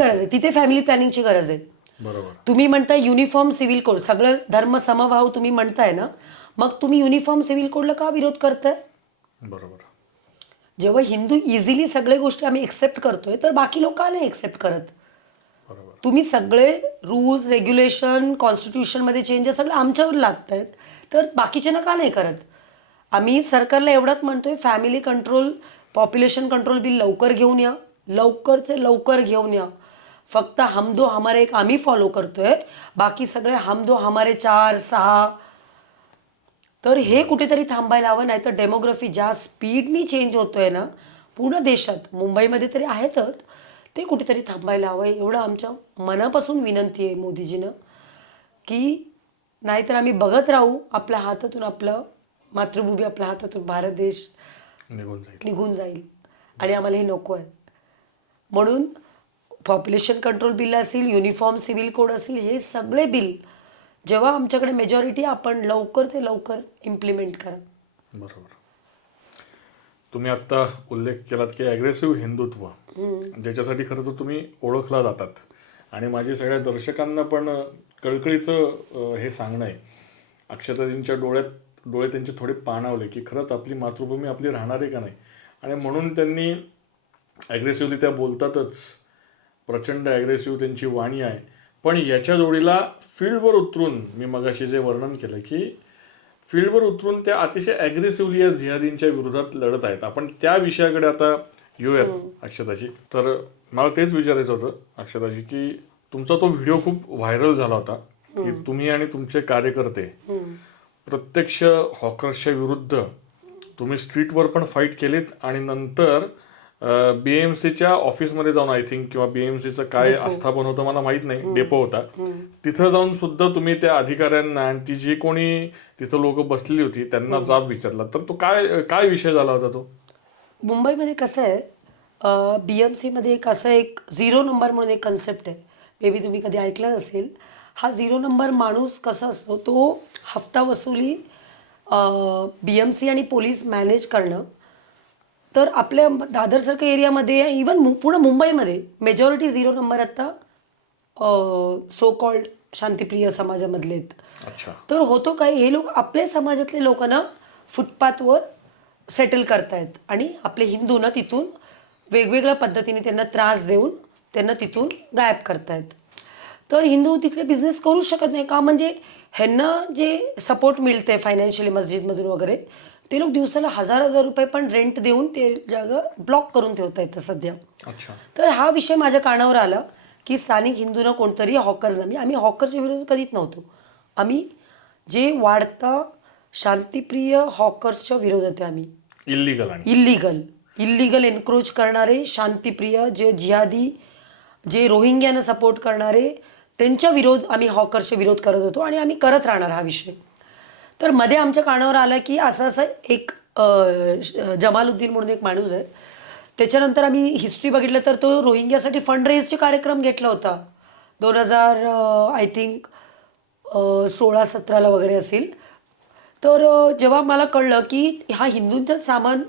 आहे. तिथे फॅमिली प्लॅनिंगची गरज आहे. तुम्ही म्हणताय युनिफॉर्म सिव्हिल कोड, सगळं धर्म समभाव तुम्ही म्हणताय ना, मग तुम्ही युनिफॉर्म सिव्हिल कोडला का विरोध करताय? बरोबर. जेव्हा हिंदू इझिली सगळ्या गोष्टी आम्ही एक्सेप्ट करतोय तर बाकी लोक का नाही एक्सेप्ट करत? तुम्ही सगळे रूल्स, रेग्युलेशन, कॉन्स्टिट्यूशनमध्ये चेंजेस सगळं आमच्यावर लादतायत, तर बाकीच्यांना का नाही करत? आम्ही सरकारला एवढंच म्हणतोय, family control, population control bill लवकर घेऊन या, लवकरचे लवकर घेऊन या. फक्त हम दो हमारे एक आम्ही फॉलो करतोय, बाकी सगळे हम दो हमारे 4-6. तर हे कुठेतरी थांबायला हवं. नाही तर डेमोग्राफी ज्या स्पीडनी चेंज होतोय ना पूर्ण देशात, मुंबईमध्ये तरी आहेतच, ते कुठेतरी थांबायला हवं. एवढं आमच्या मनापासून विनंती आहे मोदीजीनं, की नाहीतर आम्ही बघत राहू आपल्या हातातून, आपलं मातृभूमी आपल्या हातातून, भारत देश निघून जाईल. आणि आम्हाला हे नको आहे. म्हणून पॉप्युलेशन कंट्रोल बिल असेल, युनिफॉर्म सिव्हिल कोड असेल, हे सगळे बिल जेव्हा आमच्याकडे मेजॉरिटी, आपण लवकर ते लवकर इम्प्लिमेंट करा. बरोबर. तुम्ही आता उल्लेख केलात की ॲग्रेसिव्ह हिंदुत्व, ज्याच्यासाठी खरं तर तुम्ही ओळखला जातात. आणि माझी सगळ्या दर्शकांना पण कळकळीचं हे सांगणं आहे, अक्षताजींच्या डोळे त्यांचे थोडे पाणावले की खरंच आपली मातृभूमी आपली राहणार आहे का नाही. आणि म्हणून त्यांनी ॲग्रेसिव्हली त्या बोलतातच, प्रचंड ॲग्रेसिव्ह त्यांची वाणी आहे. पण याच्या जोडीला फील्डवर उतरून, मी मगाशी जे वर्णन केलं की फील्डवर उतरून त्या अतिशय ॲग्रेसिव्हली या जिहादींच्या विरोधात लढत आहेत. आपण त्या विषयाकडे आता येऊयात अक्षताजी. तर मला तेच विचारायचं होतं अक्षताजी की तुमचा तो व्हिडिओ खूप व्हायरल झाला होता की तुम्ही आणि तुमचे कार्यकर्ते प्रत्यक्ष हॉकर्सच्या विरुद्ध तुम्ही स्ट्रीटवर पण फाईट केलीत आणि नंतर बीएमसीच्या ऑफिसमध्ये जाऊन, आय थिंक, किंवा बीएमसीचं काय आस्थापन होतं मला माहित नाही, डेपो होता, तिथं जाऊन सुद्धा तुम्ही त्या अधिकाऱ्यांना आणि ती जी कोणी तिथं लोक बसलेली होती त्यांना जाब विचारला. तर तो काय विषय झाला होता तो? मुंबईमध्ये कसं आहे, BMC मध्ये एक असं एक 0 नंबर म्हणून एक कन्सेप्ट आहे, मे बी तुम्ही कधी ऐकलं नसेल. हा 0 नंबर माणूस कसा असतो, तो हप्ता वसुली BMC आणि पोलीस मॅनेज करणं. तर आपल्या दादरसारख्या एरियामध्ये, इवन पूर्ण मुंबईमध्ये मेजॉरिटी 0 नंबर आता सो कॉल्ड शांतिप्रिय समाजामधले आहेत. अच्छा. तर होतो काय, हे लोक आपल्या समाजातले लोकांना फुटपाथवर सेटल करतायत आणि आपले हिंदूंना तिथून वेगवेगळ्या पद्धतीने त्यांना त्रास देऊन त्यांना तिथून गायब करतायत. तर हिंदू तिकडे बिझनेस करू शकत नाही का, म्हणजे ह्यांना जे सपोर्ट मिळते फायनान्शियली मस्जिदमधून वगैरे, ते लोक दिवसाला 1000 रुपये पण रेंट देऊन ते जागा ब्लॉक करून ठेवता येतं सध्या. तर हा विषय माझ्या कानावर आला की स्थानिक हिंदूंना कोणतरी हॉकर्स, आम्ही हॉकरच्या विरोधात कधीच नव्हतो, आम्ही जे वाढता शांतिप्रिय हॉकर्सच्या विरोधात आहे. आम्ही इल्लीगल एन्क्रोच करणारे, शांतिप्रिय जे जिहादी, जे रोहिंग्यानं सपोर्ट करणारे, त्यांच्या विरोध, आम्ही हॉकर्सचे विरोध करत होतो आणि आम्ही करत राहणार हा विषय. तर मध्ये आमच्या कानावर आला की असं एक जमालुद्दीन म्हणून एक माणूस आहे, त्याच्यानंतर आम्ही हिस्ट्री बघितलं तर तो रोहिंग्यासाठी फंड रेजचे कार्यक्रम घेतला होता 2000 आय थिंक 16-17 वगैरे असेल. तर जेव्हा मला कळलं की हा हिंदूंचं सामान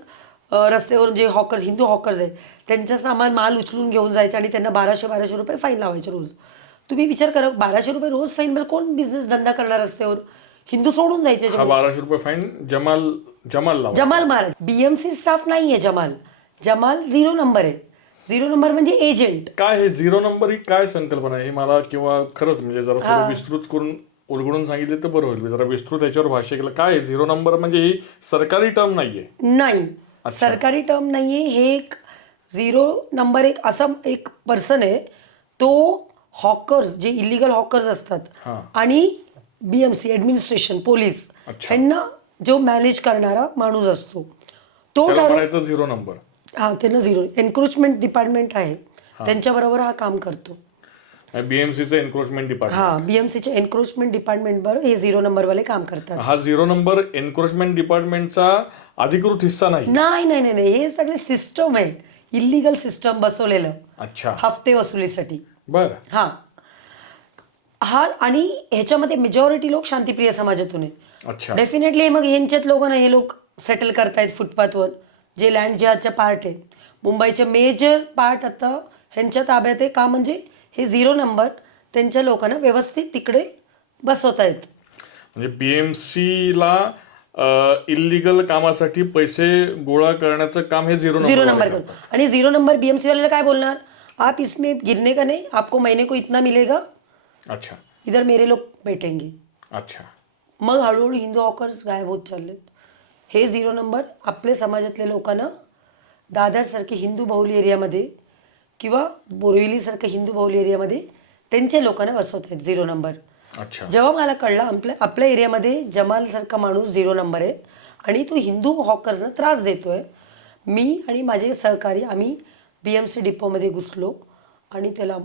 रस्त्यावरून जे हॉकर्स, हिंदू हॉकर्स आहेत, त्यांचा सामान माल उचलून घेऊन जायचे आणि त्यांना 1200 रुपये फाईन लावायचे रोज. तुम्ही विचार करा, 1200 रुपये रोज फाईन, मला कोण बिझनेस धंदा करणार रस्त्यावर, हिंदू सोडून जायचे. 1200 रुपये fine Jamal Maharaj, BMC staff नाहीये. जमाल 0 नंबर आहे. 0 नंबर म्हणजे एजंट. काय हे 0 नंबर ही काय संकल्पना आहे मला, किंवा खरंच म्हणजे जरा थोडं विस्तृत करून उलगडून सांगितले तर बरं होईल. जरा विस्तृत याच्यावर भाष्य केलं. काय 0 नंबर म्हणजे ही सरकारी टर्म नाहीये? नाही, सरकारी टर्म नाहीये. हे एक 0 नंबर एक असा एक पर्सन आहे, तो हॉकर्स, जे इलिगल हॉकर्स असतात आणि BMC ऍडमिनिस्ट्रेशन, पोलीस, यांना जो मॅनेज करणारा माणूस असतो, तो 0 नंबर. त्यांना 0 एन्क्रोचमेंट डिपार्टमेंट आहे, त्यांच्याबरोबर हा काम करतो. बीएमसीचं एन्क्रोचमेंट डिपार्टमेंट. बीएमसीच्या एन्क्रोचमेंट डिपार्टमेंट बरोबर हे 0 नंबरवाले काम करतात. हा 0 नंबर एन्क्रोचमेंट डिपार्टमेंटचा अधिकृत हिस्सा नाही? नाही, हे सगळे सिस्टम आहे, इलिगल सिस्टम बसवलेलं. अच्छा. हफ्ते वसुलीसाठी. बरं. आणि ह्याच्यामध्ये मेजॉरिटी लोक शांतिप्रिय समाजातून आहे. अच्छा. डेफिनेटली मग ह्यांच्यात लोकांना हे लोक सेटल करतायत फुटपाथवर, जे लँड जिहादच्या पार्ट आहे. मुंबईचे मेजर पार्ट आता ह्यांच्या ताब्यात आहे. का म्हणजे हे 0 नंबर त्यांच्या लोकांना व्यवस्थित तिकडे बसवतायत. म्हणजे BMCला इलिगल कामासाठी पैसे गोळा करण्याचं काम हे 0 नंबर करतो. आणि 0 नंबर BMC वाले काय बोलणार, आप इसमें गिरने का नहीं, आपको महीने को इतना मिलेगा. अच्छा. इधर मेरे लोक बैठेंगे. अच्छा. मग हळूहळू हिंदू हॉकर्स गायब होत चाललेत. हे 0 नंबर आपल्या समाजातल्या लोकांना दादरसारखे हिंदू बहुल एरियामध्ये किंवा बोरिवलीसारखं हिंदू बहुल एरियामध्ये त्यांच्या लोकांना बसवत आहेत 0 नंबर. अच्छा. जेव्हा मला कळलं आपल्या एरियामध्ये जमालसारखा माणूस 0 नंबर आहे आणि तो हिंदू हॉकर्सना त्रास देतोय, मी आणि माझे सहकारी आम्ही BMC डिपोमध्ये घुसलो आणि त्याला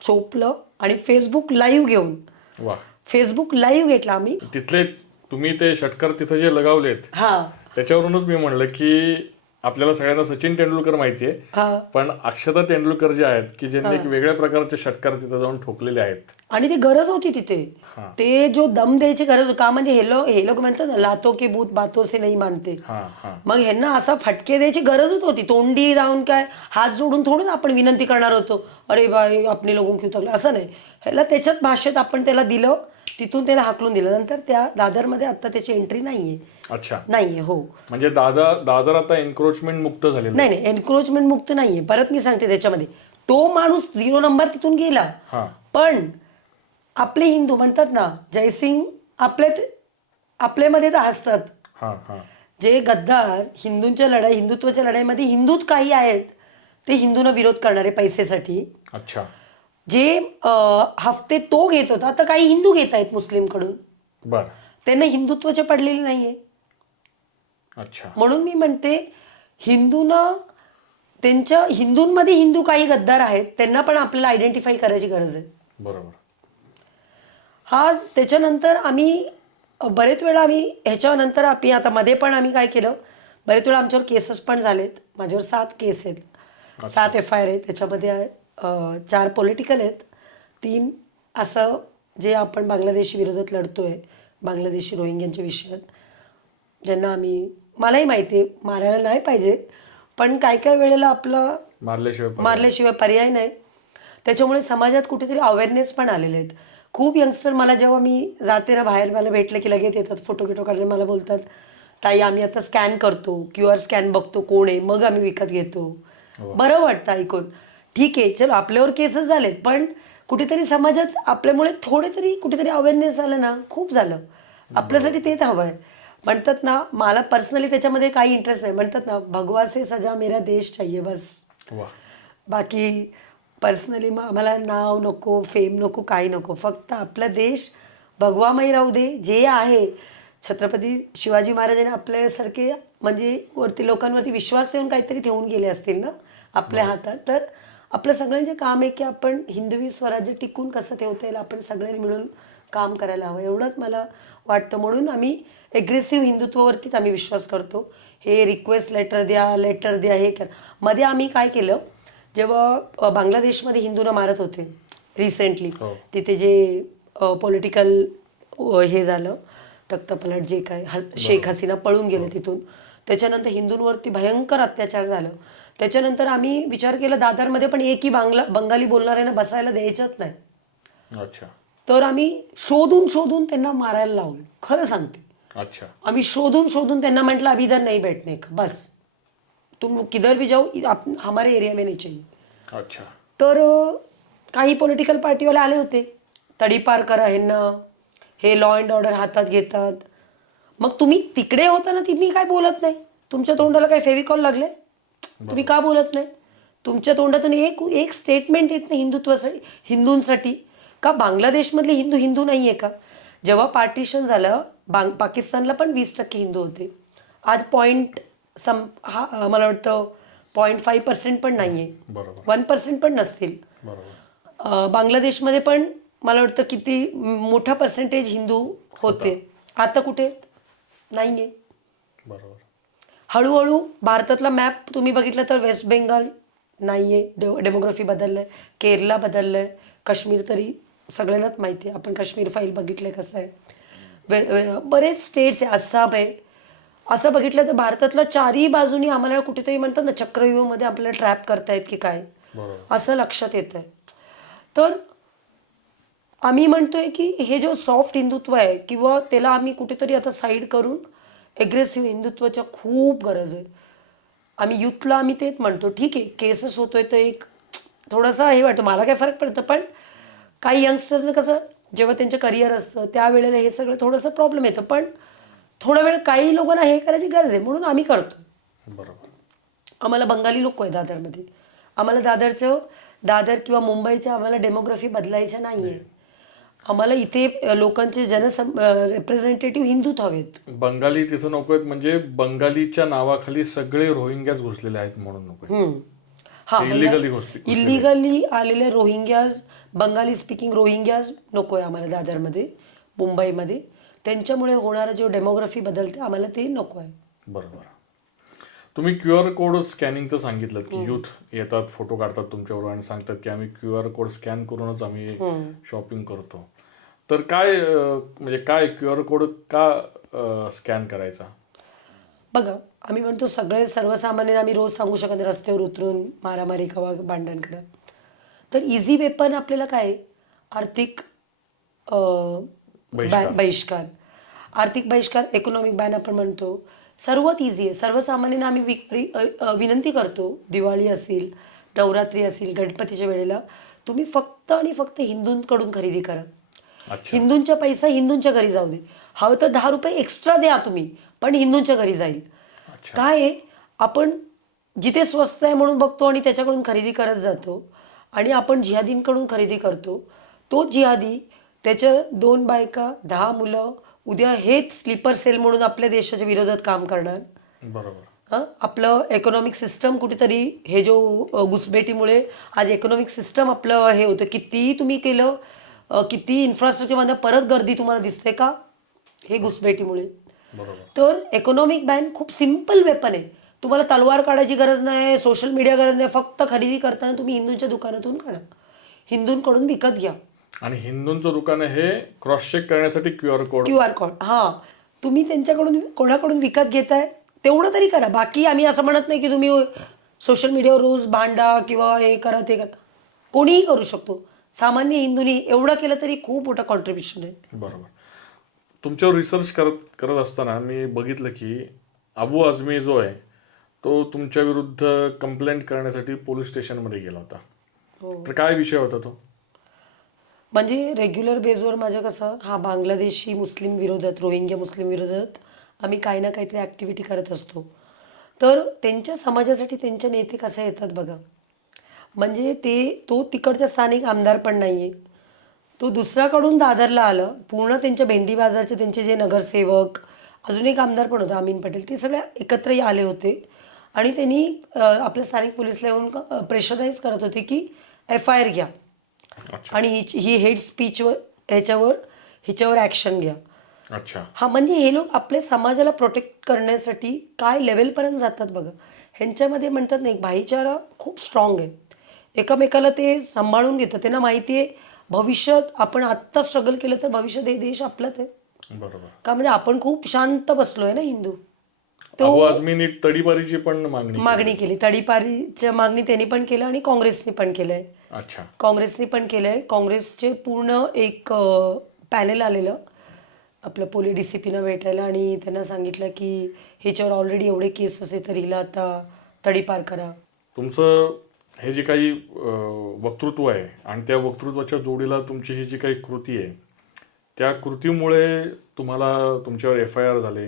चोपलं आणि फेसबुक लाईव्ह घेऊन वा. फेसबुक लाईव्ह घेतला आम्ही. तिथले तुम्ही ते षटकार तिथं जे लगावलेत हा त्याच्यावरूनच मी म्हणलं की आपल्याला सगळ्यांना सचिन तेंडुलकर माहितीये, हा पण अक्षता तेंडुलकर जे आहेत की ज्यांनी एक वेगळ्या प्रकारचे षटकार तिथं जाऊन ठोकलेले आहेत. आणि ती गरज होती तिथे. हा. ते जो दम द्यायची गरज होती का, म्हणजे हे लोक म्हणतात ना लातो के भूत बातों से नहीं मानते. हा हा. मग ह्यांना असा फटके द्यायची गरजच होती. तोंडी जाऊन काय हात जोडून थोडं आपण विनंती करणार होतो, अरे बाई आपले लोक क्यों तकले, असं नाही. ह्याला त्याच्याच भाषेत आपण त्याला दिलं, तिथून त्याला हाकलून दिलं. नंतर त्या दादरमध्ये आता त्याची एंट्री नाहीये. अच्छा. नाहीये. हो. म्हणजे दादर आता एन्क्रोचमेंट मुक्त झालेलं. नाही नाही, एन्क्रोचमेंट मुक्त नाहीये. परत मी सांगते, त्याच्यामध्ये तो माणूस 0 नंबर तिथून गेला, हा. पण आपले हिंदू म्हणतात ना जयसिंग आपल्यामध्ये तर असतात. हा हा. जे गद्दार हिंदुत्वाच्या लढाईमध्ये हिंदूच काही आहेत, ते हिंदूंना विरोध करणारे पैसेसाठी. अच्छा. जे हफ्ते तो घेत होता, तर काही हिंदू घेत आहेत मुस्लिमकडून. बर. त्यांना हिंदुत्वाचे पडलेले नाहीये. अच्छा. म्हणून मी म्हणते हिंदूंमध्ये हिंदू काही गद्दार आहेत, त्यांना पण आपल्याला आयडेंटिफाय करायची गरज आहे. बरोबर. हा. त्याच्यानंतर आम्ही बरेच वेळा ह्याच्यानंतर आता मध्ये पण आम्ही काय केलं, बरेच वेळा आमच्यावर केसेस पण झालेत. माझ्यावर 7 केस आहेत, 7 FIR आहेत. त्याच्यामध्ये 4 पॉलिटिकल आहेत, 3 असं जे आपण बांगलादेशी विरोधात लढतोय, बांगलादेशी रोहिंग्यांच्या विषयात, ज्यांना मलाही माहिती आहे मारायला नाही पाहिजे, पण काय काय वेळेला आपलं मारल्याशिवाय पर्याय नाही. त्याच्यामुळे समाजात कुठेतरी अवेअरनेस पण आलेले आहेत. खूप यंगस्टर मला जेव्हा मी जाते ना बाहेर, मला भेटलं की लगेच येतात, फोटो काढले, मला बोलतात ताई आम्ही आता स्कॅन करतो, QR स्कॅन बघतो कोण आहे, मग आम्ही विकत घेतो. बरं वाटतं ऐकून. ठीक आहे, चलो आपल्यावर केसेस झालेत, पण कुठेतरी समाजात आपल्यामुळे कुठेतरी अवेअरनेस झालं ना, खूप झालं. आपल्यासाठी तेच हवं आहे. म्हणतात ना, मला पर्सनली त्याच्यामध्ये काही इंटरेस्ट नाही. म्हणतात ना, भगवा से सजा मेरा देश चाहिए बस. बाकी पर्सनली आम्हाला नाव नको, फेम नको, काही नको. फक्त आपला देश भगवामय राहू दे. जे आहे छत्रपती शिवाजी महाराजांनी आपल्यासारखे म्हणजे लोकांवरती विश्वास ठेवून काहीतरी ठेवून गेले असतील ना आपल्या हातात, तर आपलं सगळ्यांचे काम आहे की आपण हिंदवी स्वराज्य टिकून कसं ठेवता येईल, आपण सगळ्यांनी मिळून काम करायला हवं, एवढंच मला वाटतं. म्हणून आम्ही एग्रेसिव्ह हिंदुत्वावरतीच आम्ही विश्वास करतो. हे रिक्वेस्ट लेटर द्या, हे कर. मध्ये आम्ही काय केलं, जेव्हा बांगलादेशमध्ये हिंदूंना मारत होते रिसेंटली, तिथे जे पॉलिटिकल हे झालं, तख्तपलट, जे काय शेख हसीना पळून गेले तिथून, त्याच्यानंतर हिंदूंवरती भयंकर अत्याचार झालं. त्याच्यानंतर आम्ही विचार केला दादरमध्ये पण एकही बंगाली बोलणाऱ्यांना बसायला द्यायचंच नाही. अच्छा. तर आम्ही शोधून त्यांना मारायला लावलं. खरं सांगते. अच्छा. आम्ही शोधून त्यांना म्हटलं अभी इधर नहीं बैठने का, बस तुम किधर भी जाओ, हमारे एरिया में नहीं चाहिए. अच्छा. तर काही पॉलिटिकल पार्टीवाले आले होते, तडीपार करा ह्यांना, हे लॉ अँड ऑर्डर हातात घेतात. मग तुम्ही तिकडे होता ना, तुम्ही काय बोलत नाही? तुमच्या तोंडाला काय फेविकॉल लागले? तुम्ही का बोलत नाही? तुमच्या तोंडातून एक स्टेटमेंट येत नाही हिंदूंसाठी का? बांगलादेशमधले हिंदू नाहीये का? जेव्हा पार्टिशन झालं, पाकिस्तानला पण 20% हिंदू होते. आज मला वाटतं 0.5% पण नाहीये, 1% पण नसतील. बांगलादेशमध्ये पण मला वाटतं किती मोठा पर्सेंटेज हिंदू होते. आता कुठे नाहीये. हळूहळू भारतातला मॅप तुम्ही बघितलं तर वेस्ट बेंगाल नाहीये, डेमोग्राफी बदललंय, केरला बदललंय, काश्मीर तरी सगळ्यांनाच माहिती आहे, आपण काश्मीर फाईल बघितलंय कसं आहे. बरेच स्टेट्स आहे, आसाम आहे. असं बघितलं तर भारतातल्या 4ही बाजूनी आम्हाला कुठेतरी म्हणतात ना चक्रव्यूहामध्ये आपल्याला ट्रॅप करतायत की काय, असं लक्षात येत आहे. तर आम्ही म्हणतोय की हे जो सॉफ्ट हिंदुत्व आहे किंवा त्याला आम्ही कुठेतरी आता साईड करून एग्रेसिव्ह हिंदुत्वाच्या खूप गरज आहे. आम्ही युथला तेच म्हणतो, ठीक आहे केसेस होतोय तर एक थोडासा हे वाटतं, मला काय फरक पडतं, पण काही यंगस्टर्सनं कसं जेव्हा त्यांचं करिअर असतं त्यावेळेला हे सगळं थोडंसं प्रॉब्लेम येतं. पण थोडा वेळ काही लोकांना हे करायची गरज आहे म्हणून आम्ही करतो. बरोबर. आम्हाला बंगाली लोक आहे दादरमध्ये, आम्हाला दादर किंवा मुंबईच्या आम्हाला डेमोग्राफी बदलायच्या नाहीये. आम्हाला इथे लोकांचे रिप्रेझेंटेटिव्ह हिंदूच हवेत. बंगाली तिथं नको आहेत, म्हणजे बंगालीच्या नावाखाली सगळे रोहिंग्याच घुसलेले आहेत म्हणून नको. हा, इलिगली घुसले. इलिगली आलेले रोहिंग्याज, बंगाली स्पीकिंग रोहिंग्याज नकोय आम्हाला दादरमध्ये, मुंबईमध्ये. त्यांच्यामुळे होणारा जो डेमोग्राफी बदलते आम्हाला ते नको आहे. बरोबर. तुम्ही QR कोड स्कॅनिंगचं सांगितलं की युथ येतात, फोटो काढतात तुमच्यावर आणि सांगतात की आम्ही QR कोड स्कॅन करूनच आम्ही शॉपिंग करतो. तर काय म्हणजे काय QR कोड का स्कॅन करायचा? बघा, आम्ही म्हणतो सगळे सर्वसामान्य आम्ही रोज सांगू शकत नाही रस्त्यावर उतरून मारामारी किंवा भांडण करा. तर इझी वेपन आपल्याला काय, आर्थिक बहिष्कार, आर्थिक बहिष्कार, इकॉनॉमिक बॅन आपण म्हणतो. सर्वात इझी आहे. सर्वसामान्यांना आम्ही विनंती करतो, दिवाळी असेल, नवरात्री असेल, गणपतीच्या वेळेला तुम्ही फक्त आणि फक्त हिंदूंकडून खरेदी करा. हिंदूंचा पैसा हिंदूंच्या घरी जाऊ दे. हवं तर 10 रुपये एक्स्ट्रा द्या तुम्ही, पण हिंदूंच्या घरी जाईल. काय आहे, आपण जिथे स्वस्त आहे म्हणून बघतो आणि त्याच्याकडून खरेदी करत जातो, आणि आपण जिहादींकडून खरेदी करतो. तो जिहादी, त्याच्या 2 बायका, 10 मुलं उद्या हेच स्लीपर सेल म्हणून आपल्या देशाच्या विरोधात काम करणार. बरोबर. आपलं इकॉनॉमिक सिस्टम कुठेतरी, हे जो घुसबेटीमुळे आज इकॉनॉमिक सिस्टम आपलं हे होतं. कितीही तुम्ही केलं, किती इन्फ्रास्ट्रक्चर मध्ये परत गर्दी तुम्हाला दिसते का, हे घुसबेटीमुळे. तर इकॉनॉमिक बॅन खूप सिम्पल वेपन आहे. तुम्हाला तलवार काढायची गरज नाही, सोशल मीडिया गरज नाही. फक्त खरेदी करताना तुम्ही हिंदूंच्या दुकानातून काढा, हिंदूंकडून विकत घ्या. आणि हिंदूंचं दुकान हे क्रॉस चेक करण्यासाठी QR कोड. हा, तुम्ही त्यांच्याकडून कोणाकडून विकत घेताय तेवढं तरी करा. बाकी आम्ही असं म्हणत नाही की तुम्ही सोशल मीडियावर रोज भांडा किंवा हे करा ते करा. कोणीही करू शकतो. सामान्य हिंदूंनी एवढं केलं तरी खूप मोठं कॉन्ट्रीब्युशन आहे. बरोबर. तुमच्यावर रिसर्च करत असताना मी बघितलं की अबू आझमी जो आहे तो तुमच्या विरुद्ध कंप्लेंट करण्यासाठी पोलीस स्टेशनमध्ये गेला होता. तर काय विषय होता तो? म्हणजे रेग्युलर बेसवर माझं कसं, हा बांगलादेशी मुस्लिम विरोधात, रोहिंग्या मुस्लिम विरोधात आम्ही काही ना काहीतरी ॲक्टिव्हिटी करत असतो. तर त्यांच्या समाजासाठी त्यांचे नेते कसे येतात बघा. म्हणजे तो तिकडचा स्थानिक आमदार पण नाही आहे, तो दुसऱ्याकडून दादरला आलं. पूर्ण त्यांच्या भेंडी बाजारचे त्यांचे जे नगरसेवक, अजून एक आमदार पण होता अमीन पटेल, ते सगळे एकत्र आले होते. आणि त्यांनी आपल्या स्थानिक पोलिसला येऊन प्रेशराईज करत होते की FIR घ्या आणि ही हेट स्पीचवर ह्याच्यावर ॲक्शन घ्या. हा, म्हणजे हे लोक आपल्या समाजाला प्रोटेक्ट करण्यासाठी काय लेवलपर्यंत जातात बघा. ह्यांच्यामध्ये म्हणतात ना, एक भाईचारा खूप स्ट्रॉंग आहे. एकमेकाला ते सांभाळून घेतात. त्यांना माहिती आहे भविष्यात आपण आत्ता स्ट्रगल केलं तर भविष्यात हे देश आपलाच आहे. बरोबर. का, म्हणजे आपण खूप शांत बसलोय ना हिंदू. अबू आझमीने तडीपारीची पण मागणी केली. तडीपारीच्या मागणी त्यांनी पण केलं आणि काँग्रेसने पण केलंय. काँग्रेसने पण केलंय. काँग्रेसचे पूर्ण एक पॅनेल आलेलं आपलं पोलीस DCPनं भेटायला, आणि त्यांना सांगितलं की ह्याच्यावर ऑलरेडी एवढे केसेस आहे तर हिला आता तडीपार करा. तुमचं हे जे काही वक्तृत्व आहे आणि त्या वक्तृत्वाच्या जोडीला तुमची ही जी काही कृती आहे, त्या कृतीमुळे तुम्हाला तुमच्यावर FIR झाले,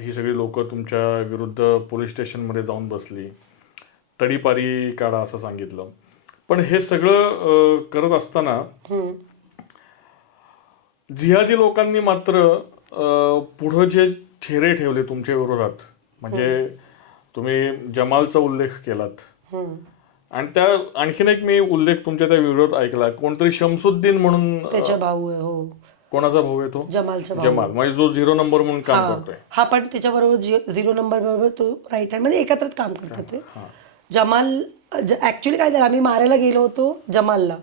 ही सगळी लोक तुमच्या विरुद्ध पोलीस स्टेशनमध्ये जाऊन बसली, तडीपारी काढा असं सांगितलं. पण हे सगळं करत असताना जिहादी लोकांनी मात्र पुढं जे चेहरे ठेवले तुमच्या विरोधात, म्हणजे तुम्ही जमालचा उल्लेख केलात, आणि त्या आणखीन एक मी उल्लेख तुमच्या त्या व्हिडिओत ऐकला, कोणतरी शमसुद्दीन म्हणून त्याचा भाऊ आहे. हो. कोणाचा भाऊ आहे तो? जमाल, म्हणजे जो 0 नंबर म्हणून काम करतोय. हा, पण त्याच्याबरोबर 0 नंबर बरोबर तो राईट हँड मध्ये एकत्रच काम करतात ते. जमाल ऍक्च्युली काय झालं, आम्ही मारायला गेलो होतो जमालला.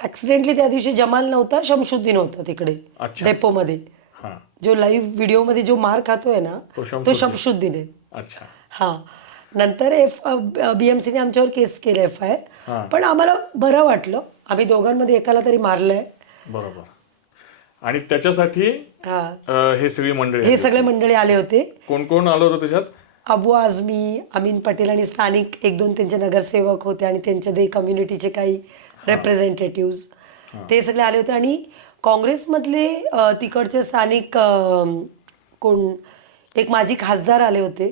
ऍक्सिडेंटली त्या दिवशी जमाल नव्हता, शमशुद्दीन होता तिकडे डेपोमध्ये. जो लाईव्ह व्हिडिओ मध्ये जो मार खातोय ना, तो शमशुद्दीन आहे. हा, नंतर BMCने आमच्यावर केस केले FIR. पण आम्हाला बरं वाटलं, आम्ही दोघांमध्ये एकाला तरी मारलंय. बरोबर. आणि त्याच्यासाठी हे सगळे मंडळी आले होते. कोण कोण आलं होतं त्याच्यात? अबू आझमी, अमीन पटेल आणि स्थानिक 1-2 त्यांचे नगरसेवक होते आणि त्यांच्या दे कम्युनिटीचे काही रिप्रेझेंटेटिव्स, ते सगळे आले होते. आणि काँग्रेसमधले तिकडचे स्थानिक कोण, एक माजी खासदार आले होते.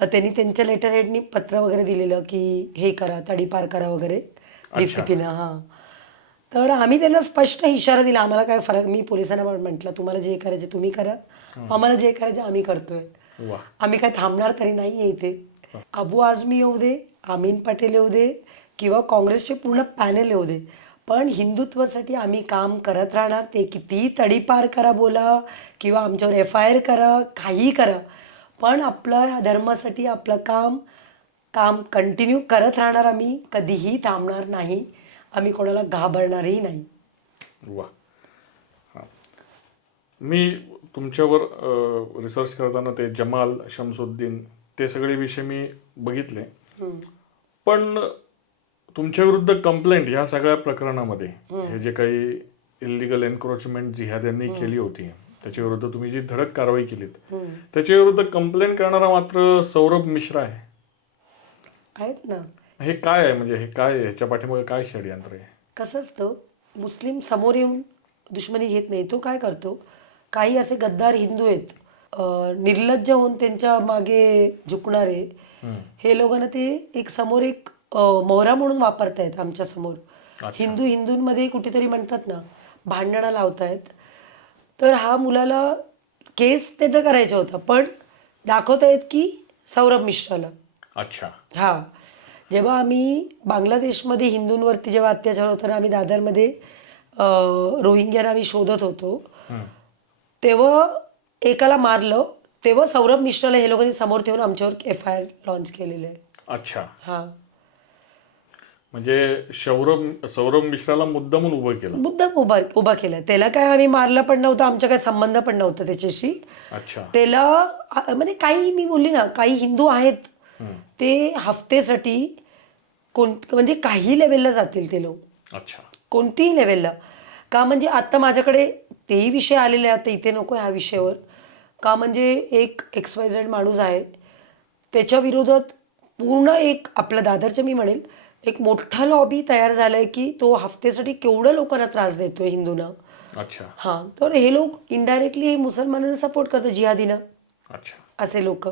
त्यांनी त्यांच्या लेटर हेडनी पत्र वगैरे दिलेलं की हे करा, तडीपार करा वगैरे DCPना. हां, तर आम्ही त्यांना स्पष्ट इशारा दिला, आम्हाला काय फरक, मी पोलिसांना पण म्हटलं तुम्हाला जे करायचे तुम्ही करा, आम्हाला जे करायचे आम्ही करतोय, वा. आम्ही काय थांबणार तरी नाही आहे इथे. अबू आझमी येऊ दे, अमीन पटेल येऊ दे किंवा काँग्रेसचे पूर्ण पॅनल येऊ दे, पण हिंदुत्वासाठी आम्ही काम करत राहणार. ते कितीही तडीपार करा बोला किंवा आमच्यावर FIR करा, काही करा, पण आपल्या धर्मासाठी आपलं काम कंटिन्यू करत राहणार. आम्ही कधीही थांबणार नाही, आम्ही कोणाला घाबरणारही नाही. वा. हां, मी तुमच्यावर रिसर्च करताना ते जमाल, शमसुद्दीन ते सगळे विषय मी बघितले, पण तुमच्या विरुद्ध कंप्लेंट ह्या सगळ्या प्रकरणामध्ये हे जे काही इलिगल एन्क्रोचमेंट जिहाद्यांनी केली होती त्याच्या विरुद्ध तुम्ही जी धडक कारवाई केलीत त्याच्या विरुद्ध कंप्लेंट करणारा मात्र सौरभ मिश्रा आहेत ना. हे काय आहे, म्हणजे हे काय आहे, ह्याच्या पाठीमागे काय षडयंत्र आहे? कसं असतं, मुस्लिम समोर येऊन दुश्मनी घेत नाही. तो काय करतो, काही असे गद्दार हिंदू आहेत निर्लज्ज होऊन त्यांच्या मागे झुकणारे, हे लोकांना ते एक समोर एक मोहरा म्हणून वापरतायत आमच्या समोर. हिंदूंमध्ये कुठेतरी म्हणतात ना भांडणं लावतायत. तर हा मुलाला केस त्यानं करायचा होता, पण दाखवतायत की सौरभ मिश्राला. अच्छा. हा, जेव्हा आम्ही बांगलादेशमध्ये हिंदूंवरती जेव्हा अत्याचार होताना आम्ही दादरमध्ये रोहिंग्यांना आम्ही शोधत होतो, तेव्हा एकाला मारलं, तेव्हा सौरभ मिश्राला हे लोकांनी समोर ठेवून आमच्यावर FIR लॉन्च केलेलं आहे. अच्छा. हा, म्हणजे सौरभ मिश्राला मुद्दामून उभं केलं. मुद्दाम उभा केला. त्याला काय आम्ही मारलं पण नव्हतं, आमचा काही संबंध पण नव्हता त्याच्याशी. अच्छा. त्याला म्हणजे काही, मी बोलली ना, काही हिंदू आहेत ते हफ्तेसाठी म्हणजे काही लेवलला जातील ते लोक. अच्छा. कोणतीही लेवलला. का म्हणजे आता माझ्याकडे तेही विषय आलेले आहेत, इथे नको ह्या विषयावर. का म्हणजे एक XYZ माणूस आहे, त्याच्या विरोधात पूर्ण एक आपल्या दादरचं मी म्हणेल एक मोठा लॉबी तयार झालाय की तो हफ्तेसाठी केवढं लोकांना त्रास देतोय हिंदूंना. अच्छा. हां, तर हे लोक इनडायरेक्टली मुसलमानांना सपोर्ट करतात, जिहादीना. अच्छा. असे लोक.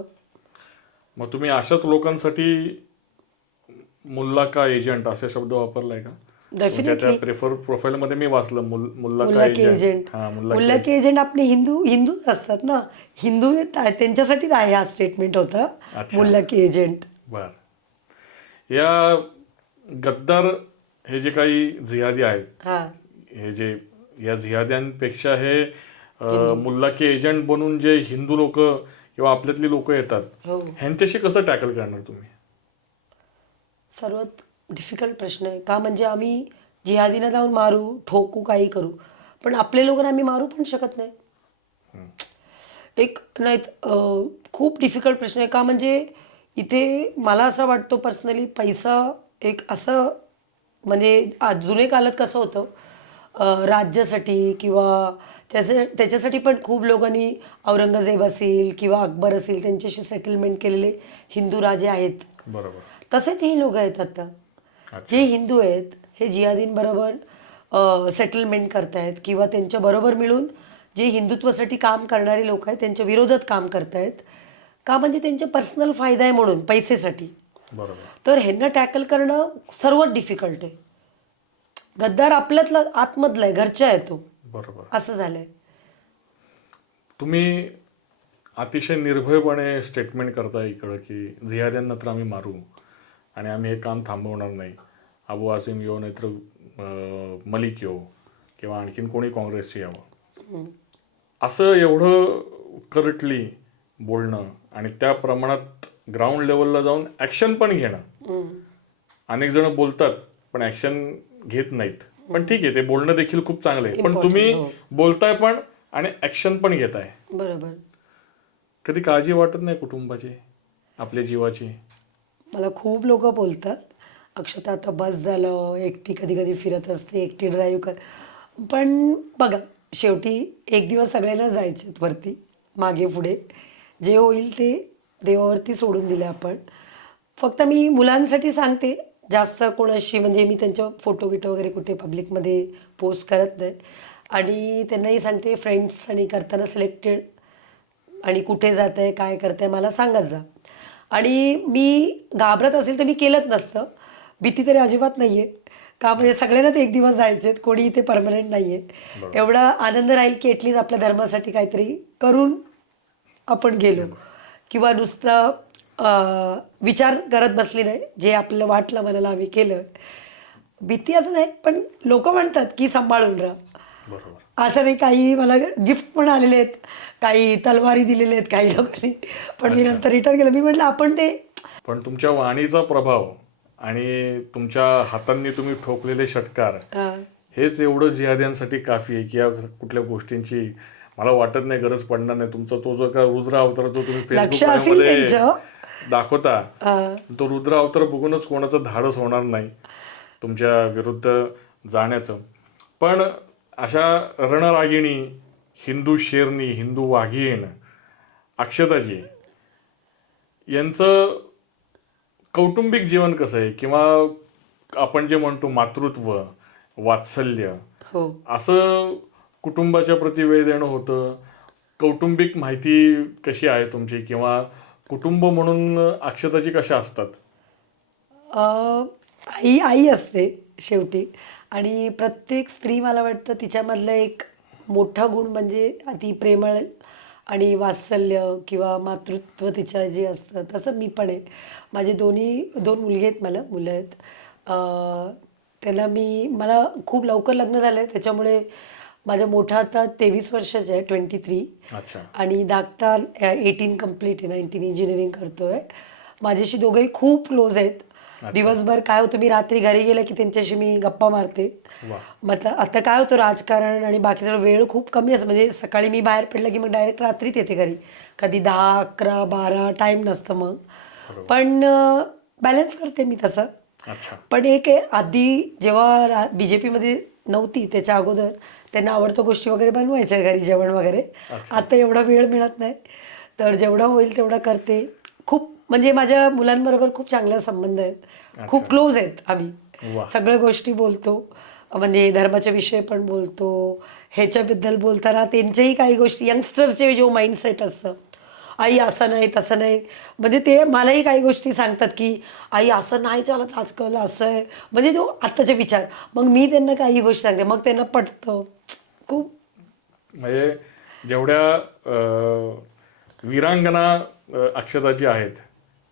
मग तुम्ही अशाच लोकांसाठी मुल्ला का एजंट असे शब्द वापरलाय का? डेफिनेटली. प्रोफाईल मध्ये मी वाचलं मुल्ला मुल्ला का के एजंट. एजंट. हां, मुल्ला के एजंट आपले हिंदू असतात ना, हिंदू त्यांच्यासाठीच आहे हा स्टेटमेंट होता, मुल्ला के एजंट. बर. या गद्दार हे जे काही जिहादी आहेत, हां, हे जे या जिहाद्यांपेक्षा हे मुल्ला के एजंट बनून जे हिंदू लोक किंवा आपल्यातली लोक येतात, हो. ह्यांच्याशी कसं टॅकल करणार तुम्ही? सर्वात डिफिकल्ट प्रश्न आहे. का म्हणजे आम्ही जिहादीना जाऊन मारू, ठोकू, काही करू, पण आपले लोकांना आम्ही मारू पण शकत नाही. एक नाही, खूप डिफिकल्ट प्रश्न आहे. का म्हणजे इथे मला असं वाटतं पर्सनली, पैसा एक असं म्हणजे जुने काळात कसं होतं, राज्यासाठी किंवा त्याच्यासाठी पण खूप लोकांनी औरंगजेब असेल किंवा अकबर असेल त्यांच्याशी सेटलमेंट केलेले हिंदू राजे आहेत. बरोबर. तसेच हे लोक आहेत आता, जे हिंदू आहेत हे जिहादींबरोबर सेटलमेंट करतायत किंवा त्यांच्या बरोबर मिळून जे हिंदुत्वासाठी काम करणारे लोक आहेत त्यांच्या विरोधात काम करतायत. का म्हणजे त्यांच्या पर्सनल फायदा आहे म्हणून, पैसेसाठी. बरोबर. तर ह्यांना टॅकल करणं सर्वात डिफिकल्ट आहे. गद्दार आपल्यातला आतमधला आहे, घरचा आहे तो. बरोबर. असं झालंय. तुम्ही अतिशय निर्भयपणे स्टेटमेंट करताय इकडं की जिहाद्यांना तर आम्ही मारू आणि आम्ही हे काम थांबवणार नाही. अबू आसिम येऊ नाहीतर मलिक येऊ किंवा आणखीन कोणी काँग्रेसचे यावं, असं एवढं करटली बोलणं आणि त्या प्रमाणात ग्राउंड लेवलला जाऊन ॲक्शन पण घेणं. अनेक जण बोलतात पण ॲक्शन घेत नाहीत. पण ठीक आहे, ते बोलणं देखील खूप चांगलं आहे, पण तुम्ही बोलताय पण आणि ॲक्शन पण घेताय. बरोबर. कधी काळजी वाटत नाही कुटुंबाची, आपल्या जीवाची? मला खूप लोक बोलतात, अक्षता आता बस झालं, एकटी कधी कधी फिरत असते, एकटी ड्राईव्ह कर. पण बघा, शेवटी एक दिवस सगळ्यांना जायचे वरती, मागे पुढे जे होईल ते देवावरती सोडून दिले आपण. फक्त मी मुलांसाठी सांगते, जास्त कोणाशी म्हणजे मी त्यांच्या फोटो बिटो वगैरे कुठे पब्लिकमध्ये पोस्ट करत नाही. आणि त्यांनाही सांगते, फ्रेंड्स आणि करताना सिलेक्टेड आणि कुठे जात आहे काय करत आहे मला सांगत जा. आणि मी घाबरत असेल तर मी केलंच नसतं. भीती तरी अजिबात नाही आहे. का म्हणजे सगळ्यांना ते एक दिवस जायचे आहेत, कोणी इथे परमनंट नाही आहे. बरोबर. एवढा आनंद राहील की ॲटलीस्ट आपल्या धर्मासाठी काहीतरी करून आपण गेलो किंवा नुसतं विचार करत बसली नाही. जे आपल्याला वाटलं मनाला आम्ही केलं. भीती असं नाही, पण लोक म्हणतात की सांभाळून राहा. बरोबर. असं नाही, काही मला गिफ्ट पण आलेले आहेत, काही तलवारी दिलेले आहेत काही लोकांनी, पण मी अच्छा. नंतर रिटर्न केलं. मी म्हटलं आपण ते पण तुमच्या वाणीचा प्रभाव आणि तुमच्या हातांनी तुम्ही ठोकलेले षटकार अं, हेच एवढं जिहाद्यांसाठी काफी आहे की या कुठल्या गोष्टींची मला वाटत नाही गरज पडणार नाही. तुमचा तो जो काय रुद्र अवतार जो तुम्ही लक्ष फेसबुक असेल मध्ये त्यांचं. दाखवता अं, तो रुद्र अवतार बघूनच कोणाचं धाडस होणार नाही तुमच्या विरुद्ध जाण्याचं. पण अशा रणरागिणी, हिंदू शेरनी, हिंदू वाघीण, अक्षताजी यांचं कौटुंबिक जीवन कसं आहे किंवा आपण जे म्हणतो मातृत्व, वात्सल्य, हो. असं कुटुंबाच्या प्रति वेळ देणं होतं. कौटुंबिक माहिती कशी आहे तुमची किंवा कुटुंब म्हणून अक्षताची कशा असतात? आई आई असते शेवटी. आणि प्रत्येक स्त्री मला वाटतं तिच्यामधलं एक मोठा गुण म्हणजे ती प्रेमळ आणि वात्सल्य किंवा मातृत्व तिच्या जे असतं तसं मी पण आहे. माझे दोन मुलगे आहेत, मला मुलं आहेत. मला खूप लवकर लग्न झालं आहे, त्याच्यामुळे माझा मोठा आता 23 वर्षाचा आहे, 23. अच्छा. आणि धाकटा 18 कंप्लीट आहे, 19 इंजिनिअरिंग करतोय. माझ्याशी दोघंही खूप क्लोज आहेत. दिवसभर काय होतं, मी रात्री घरी गेले की त्यांच्याशी मी गप्पा मारते. वा. मग आता काय होतं, राजकारण आणि बाकीचा वेळ खूप कमी असं, म्हणजे सकाळी मी बाहेर पडलं की मग डायरेक्ट रात्रीच येते घरी. कधी 10, 11, 12 टाईम नसतं मग. बरोबर. पण बॅलन्स करते मी तसं. अच्छा. पण एक आहे, आधी जेव्हा BJP नव्हती त्याच्या अगोदर त्यांना आवडत्या गोष्टी वगैरे बनवायच्या घरी, जेवण वगैरे. अच्छा. आता एवढा वेळ मिळत नाही, तर जेवढा होईल तेवढा करते. खूप म्हणजे माझ्या मुलांबरोबर खूप चांगले संबंध आहेत, खूप क्लोज आहेत आम्ही. वा. सगळ्या गोष्टी बोलतो, म्हणजे धर्माच्या विषय पण बोलतो. ह्याच्याबद्दल बोलताना त्यांच्याही काही गोष्टी, यंगस्टरचे जो माइंडसेट असतं, आई असं नाही तसं नाही, म्हणजे ते मलाही काही गोष्टी सांगतात की आई असं नाही चालत आजकाल, असं आहे, म्हणजे तो आत्ताचे विचार. मग मी त्यांना काही गोष्टी सांगते, मग त्यांना पटतं. खूप म्हणजे जेवढ्या वीरांगना अक्षताची आहेत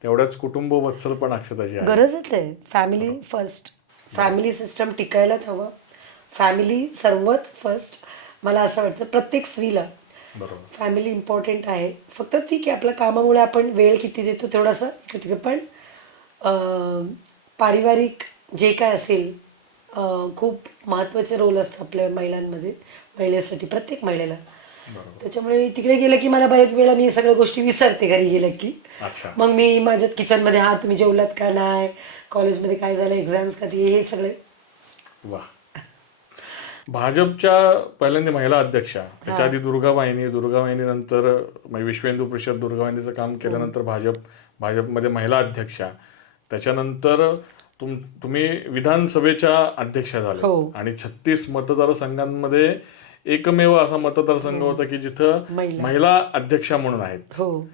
तेवढ्याच कुटुंब वत्सल पण अक्षताची आहे. गरजच आहे. फॅमिली फर्स्ट, फॅमिली सिस्टम टिकायलाच हवं. फॅमिली सर्वात फर्स्ट. मला असं वाटतं प्रत्येक स्त्रीला बरोबर. फॅमिली इम्पॉर्टंट आहे. फक्त ठीक आहे, आपल्या कामामुळे आपण वेळ किती देतो थोडासा तिथे, पण पारिवारिक जे काय असेल, खूप महत्त्वाचे रोल असतं आपल्या महिलेसाठी, प्रत्येक महिलेला. बरोबर. त्याच्यामुळे मी तिकडे गेलं की मला बऱ्याच वेळा मी सगळ्या गोष्टी विसरते घरी गेलं की. अच्छा. मग मी माझ्या किचनमध्ये, हा तुम्ही जेवलात का नाही, कॉलेजमध्ये काय झालं, एक्झाम्स कधी, हे सगळे. वा. भाजपच्या पहिल्यांदा महिला अध्यक्षा, त्याच्या आधी दुर्गावाहिनी नंतर विश्व हिंदू परिषद दुर्गावाहिनीचं काम केल्यानंतर भाजपमध्ये महिला अध्यक्षा, त्याच्यानंतर तुम्ही विधानसभेच्या अध्यक्षा झाले. हो. आणि 36 मतदारसंघांमध्ये एकमेव असा मतदारसंघ होता की जिथं महिला अध्यक्षा म्हणून आहेत. हो.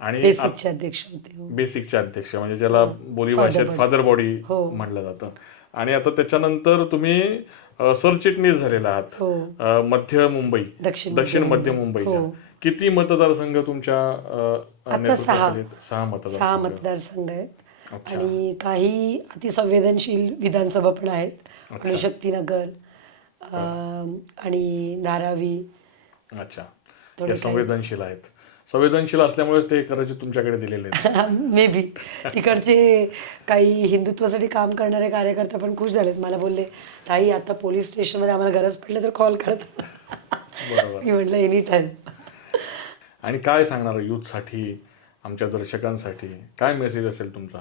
आणि बेसिकचे अध्यक्ष होते. हो. बेसिकच्या अध्यक्ष म्हणजे ज्याला बोलीभाषेत फादर बॉडी हो. म्हटलं जातं. आणि आता त्याच्यानंतर तुम्ही सरचिटणीस झालेला आहात. हो. मध्य मुंबई, दक्षिण मध्य मुंबईच्या. किती मतदारसंघ तुमच्या आता 6 6 मतदारसंघ आहेत. आणि काही अतिसंवेदनशील विधानसभा पण आहेत, अणुशक्तीनगर आणि धारावी. अच्छा. या संवेदनशील आहेत. संवेदनशील असल्यामुळे ते कदाचित तुमच्याकडे दिलेले आहेत. May be. तिकडचे काही हिंदुत्वासाठी काम करणारे कार्यकर्ते पण खुश झालेत. मला बोलले, ताई आता पोलीस स्टेशनमध्ये आम्हाला गरज पडली तर कॉल करत. बरोबर. मी म्हटलं एनी टाइम. आणि काय सांगणार यूथसाठी, आमच्या दर्शकांसाठी काय मेसेज असेल तुमचा?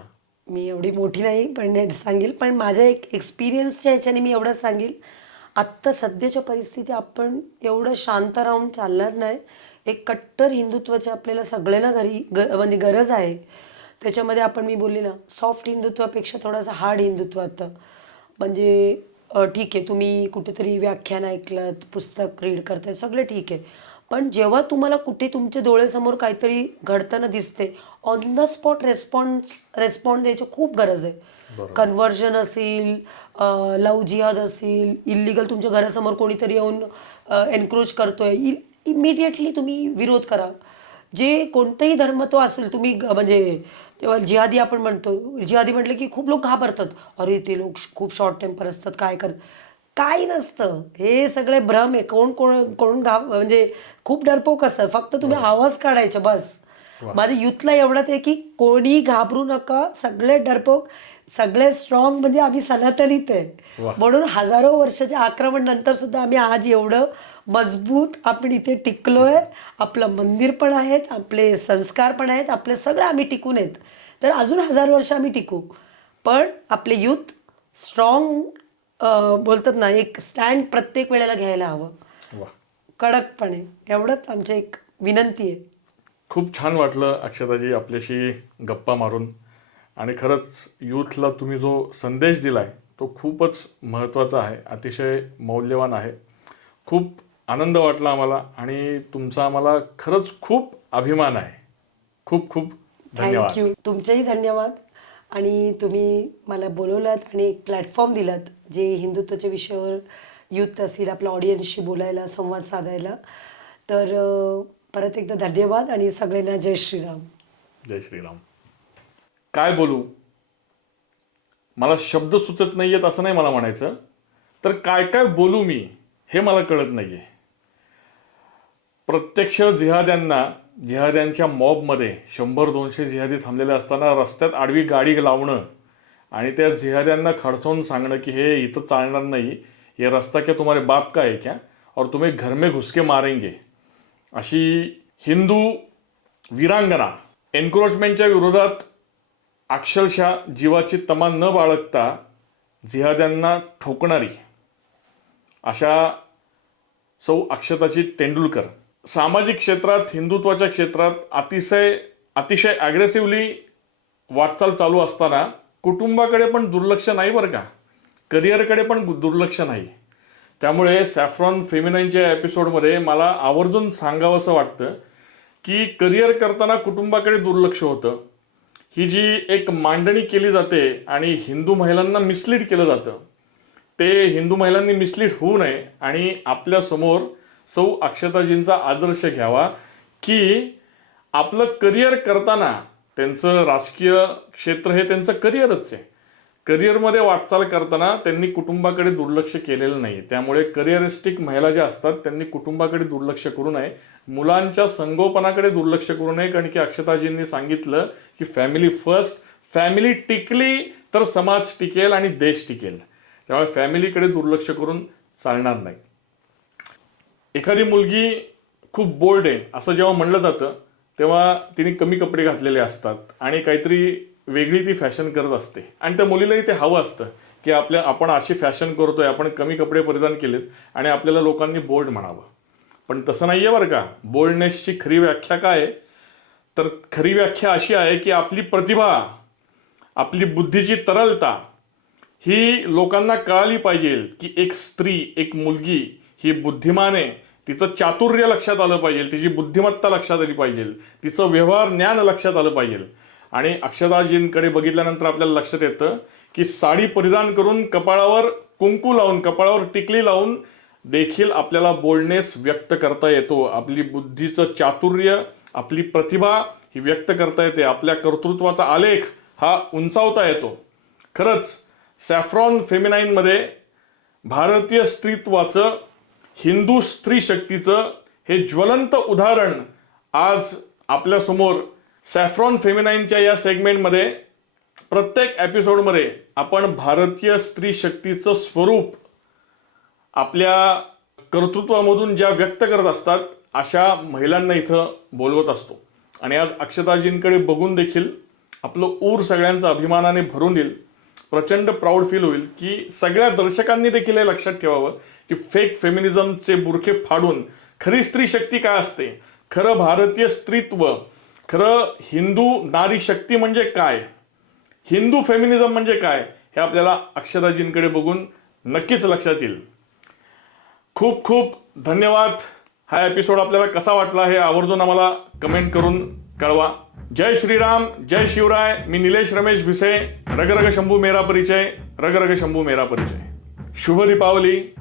मी एवढी मोठी नाही पण सांगेल, पण माझ्या एक एक्सपिरियन्सच्या ह्याच्याने मी एवढंच सांगेल, आत्ता सध्याच्या परिस्थिती आपण एवढं शांत राहून चालणार नाही. एक कट्टर हिंदुत्वाची आपल्याला सगळ्यांना म्हणजे गरज आहे. त्याच्यामध्ये मी बोलले ना, सॉफ्ट हिंदुत्वापेक्षा थोडासा हार्ड हिंदुत्व आता. म्हणजे ठीक आहे, तुम्ही कुठेतरी व्याख्यान ऐकलं, पुस्तक रीड करताय, सगळं ठीक आहे, पण जेव्हा तुम्हाला कुठे तुमच्या डोळ्यासमोर काहीतरी घडताना दिसते, ऑन द स्पॉट रेस्पॉन्ड द्यायची खूप गरज आहे. बरोबर. कन्व्हर्जन असेल, लव्ह जिहाद असेल, इलिगल तुमच्या घरासमोर कोणीतरी येऊन एन्क्रोच करतोय, इमिडिएटली तुम्ही विरोध करा. जे कोणताही धर्म तो असेल, तुम्ही म्हणजे तेव्हा जिहादी आपण म्हणतो, जिहादी म्हटलं की खूप लोक घाबरतात, अरे ते लोक खूप शॉर्ट टेम्पर असतात, काय करतात. काही नसतं, हे सगळे भ्रम आहे. कोण कोण कोण म्हणजे खूप डरपोक असतात, फक्त तुम्ही आवाज काढायचा बस. माझ्या युथला एवढंच आहे की कोणी घाबरू नका, सगळे डरपोक, सगळे स्ट्रॉंग, म्हणजे आम्ही सनातनीत आहे. वा. म्हणून हजारो वर्षाच्या आक्रमण नंतर सुद्धा आम्ही आज एवढं मजबूत आपण इथे टिकलोय. आपलं मंदिर पण आहेत, आपले संस्कार पण आहेत, आपले सगळं आम्ही टिकून आहेत. तर अजून 1000 वर्ष आम्ही टिकू. पण आपले युथ स्ट्रॉंग, बोलतात ना, एक स्टँड प्रत्येक वेळेला घ्यायला हवं, वा. कडकपणे. एवढंच आमची एक विनंती आहे. खूप छान वाटलं अक्षताजी आपल्याशी गप्पा मारून. आणि खरंच यूथला तुम्ही जो संदेश दिलाय तो खूपच महत्त्वाचा आहे, अतिशय मौल्यवान आहे. खूप आनंद वाटला आम्हाला आणि तुमचा आम्हाला खरंच खूप अभिमान आहे. खूप खूप धन्यवाद. थँक्यू. तुमचेही धन्यवाद. आणि तुम्ही मला बोलवलात आणि एक प्लॅटफॉर्म दिलात, जे हिंदुत्वाच्या विषयावर युथ असतील आपल्या ऑडियन्सशी बोलायला, संवाद साधायला. तर परत एकदा धन्यवाद आणि सगळ्यांना जय श्रीराम. जय श्रीराम. काय बोलू, मला शब्द सुचत नाहीयेत असं नाही मला म्हणायचं, तर काय काय बोलू मी हे मला कळत नाहीये. प्रत्यक्ष जिहाद्यांच्या मॉबमध्ये 100-200 जिहादी थांबलेले असताना रस्त्यात आडवी गाडी लावणं आणि त्या जिहाद्यांना खडसावून सांगणं की हे इथं चालणार नाही, ये रस्ता क्या तुम्हारे बाप का है क्या, और तुम्हें घर में घुस के मारेंगे, अशी हिंदू वीरांगना एन्क्रोचमेंटच्या विरोधात अक्षरशः जीवाची तमा न बाळगता जिहाद्यांना ठोकणारी अशा सौ अक्षताजी तेंडुलकर सामाजिक क्षेत्रात, हिंदुत्वाच्या क्षेत्रात अतिशय ॲग्रेसिव्हली वाटचाल चालू असताना कुटुंबाकडे पण दुर्लक्ष नाही बरं का, करिअरकडे पण दुर्लक्ष नाही. त्यामुळे सॅफ्रॉन फेमिनाईनच्या एपिसोडमध्ये मला आवर्जून सांगावंसं वाटतं की करिअर करताना कुटुंबाकडे दुर्लक्ष होतं, ही जी एक मांडणी केली जाते आणि हिंदू महिलांना मिसलीड केलं जातं, ते हिंदू महिलांनी मिसलीड होऊ नये आणि आपल्यासमोर सौ अक्षताजींचा आदर्श घ्यावा की आपलं करिअर करताना, त्यांचं राजकीय क्षेत्र हे त्यांचं करिअरच आहे, करिअरमध्ये वाटचाल करताना त्यांनी कुटुंबाकडे दुर्लक्ष केलेलं नाही. त्यामुळे करिअरिस्टिक महिला ज्या असतात त्यांनी कुटुंबाकडे दुर्लक्ष करू नये, मुलांच्या संगोपनाकडे दुर्लक्ष करू नये. कारण की अक्षताजींनी सांगितलं की फॅमिली फर्स्ट, फॅमिली टिकली तर समाज टिकेल आणि देश टिकेल. त्यामुळे फॅमिलीकडे दुर्लक्ष करून चालणार नाही. एखादी मुलगी खूप बोल्ड आहे असं जेव्हा म्हणलं जातं तेव्हा तिने कमी कपडे घातलेले असतात आणि काहीतरी वेगळी ती फॅशन करत असते आणि त्या मुलीलाही ते हवं असतं की आपण अशी फॅशन करतोय, आपण कमी कपडे परिधान केलेत आणि आपल्याला लोकांनी बोल्ड म्हणावं. पण तसं नाही आहे बरं का. बोल्डनेसची खरी व्याख्या काय आहे, तर खरी व्याख्या अशी आहे की आपली प्रतिभा, आपली बुद्धीची तरलता ही लोकांना कळाली पाहिजे की एक स्त्री, एक मुलगी ही बुद्धिमान आहे, तिचं चातुर्य लक्षात आलं पाहिजे, तिची बुद्धिमत्ता लक्षात आली पाहिजे, तिचं व्यवहार ज्ञान लक्षात आलं पाहिजे. आणि अक्षताजींकडे बघितल्यानंतर आपल्याला लक्षात येतं की साडी परिधान करून, कपाळावर कुंकू लावून, कपाळावर टिकली लावून देखील आपल्याला बोल्डनेस व्यक्त करता येतो. आपली बुद्धीचं चातुर्य, आपली प्रतिभा ही व्यक्त करता येते, आपल्या कर्तृत्वाचा आलेख हा उंचावता येतो. खरंच सॅफ्रॉन फेमिनाईनमध्ये भारतीय स्त्रीत्वाचं, हिंदू स्त्री शक्तीचं हे ज्वलंत उदाहरण आज आपल्यासमोर सॅफ्रॉन फेमिनाईनच्या या सेगमेंटमध्ये प्रत्येक एपिसोडमध्ये आपण भारतीय स्त्री शक्तीचं स्वरूप आपल्या कर्तृत्वामधून ज्या व्यक्त करत असतात अशा महिलांना इथं बोलवत असतो. आणि आज अक्षताजींकडे बघून देखील आपलं ऊर सगळ्यांचा अभिमानाने भरून येईल. प्रचंड प्राऊड फील होईल की सगळ्या दर्शकांनी देखील हे लक्षात ठेवावं की फेक फेमिनिझमचे बुरखे फाडून खरी स्त्री शक्ती काय असते, खरं भारतीय स्त्रीत्व, खरं हिंदू नारी शक्ती म्हणजे काय, हिंदू फेमिनिझम म्हणजे काय, हे आपल्याला अक्षताजींकडे बघून नक्कीच लक्षात येईल. खूप खूप धन्यवाद हा एपिसोड आपल्याला कसा वाटला हे आवर्जून आम्हाला कमेंट करून कळवा. जय श्रीराम, जय शिवराय. मी निलेश रमेश भिसे. रग रग शंभू मेरा परिचय, रग रग शंभू मेरा परिचय. शुभ दीपावली.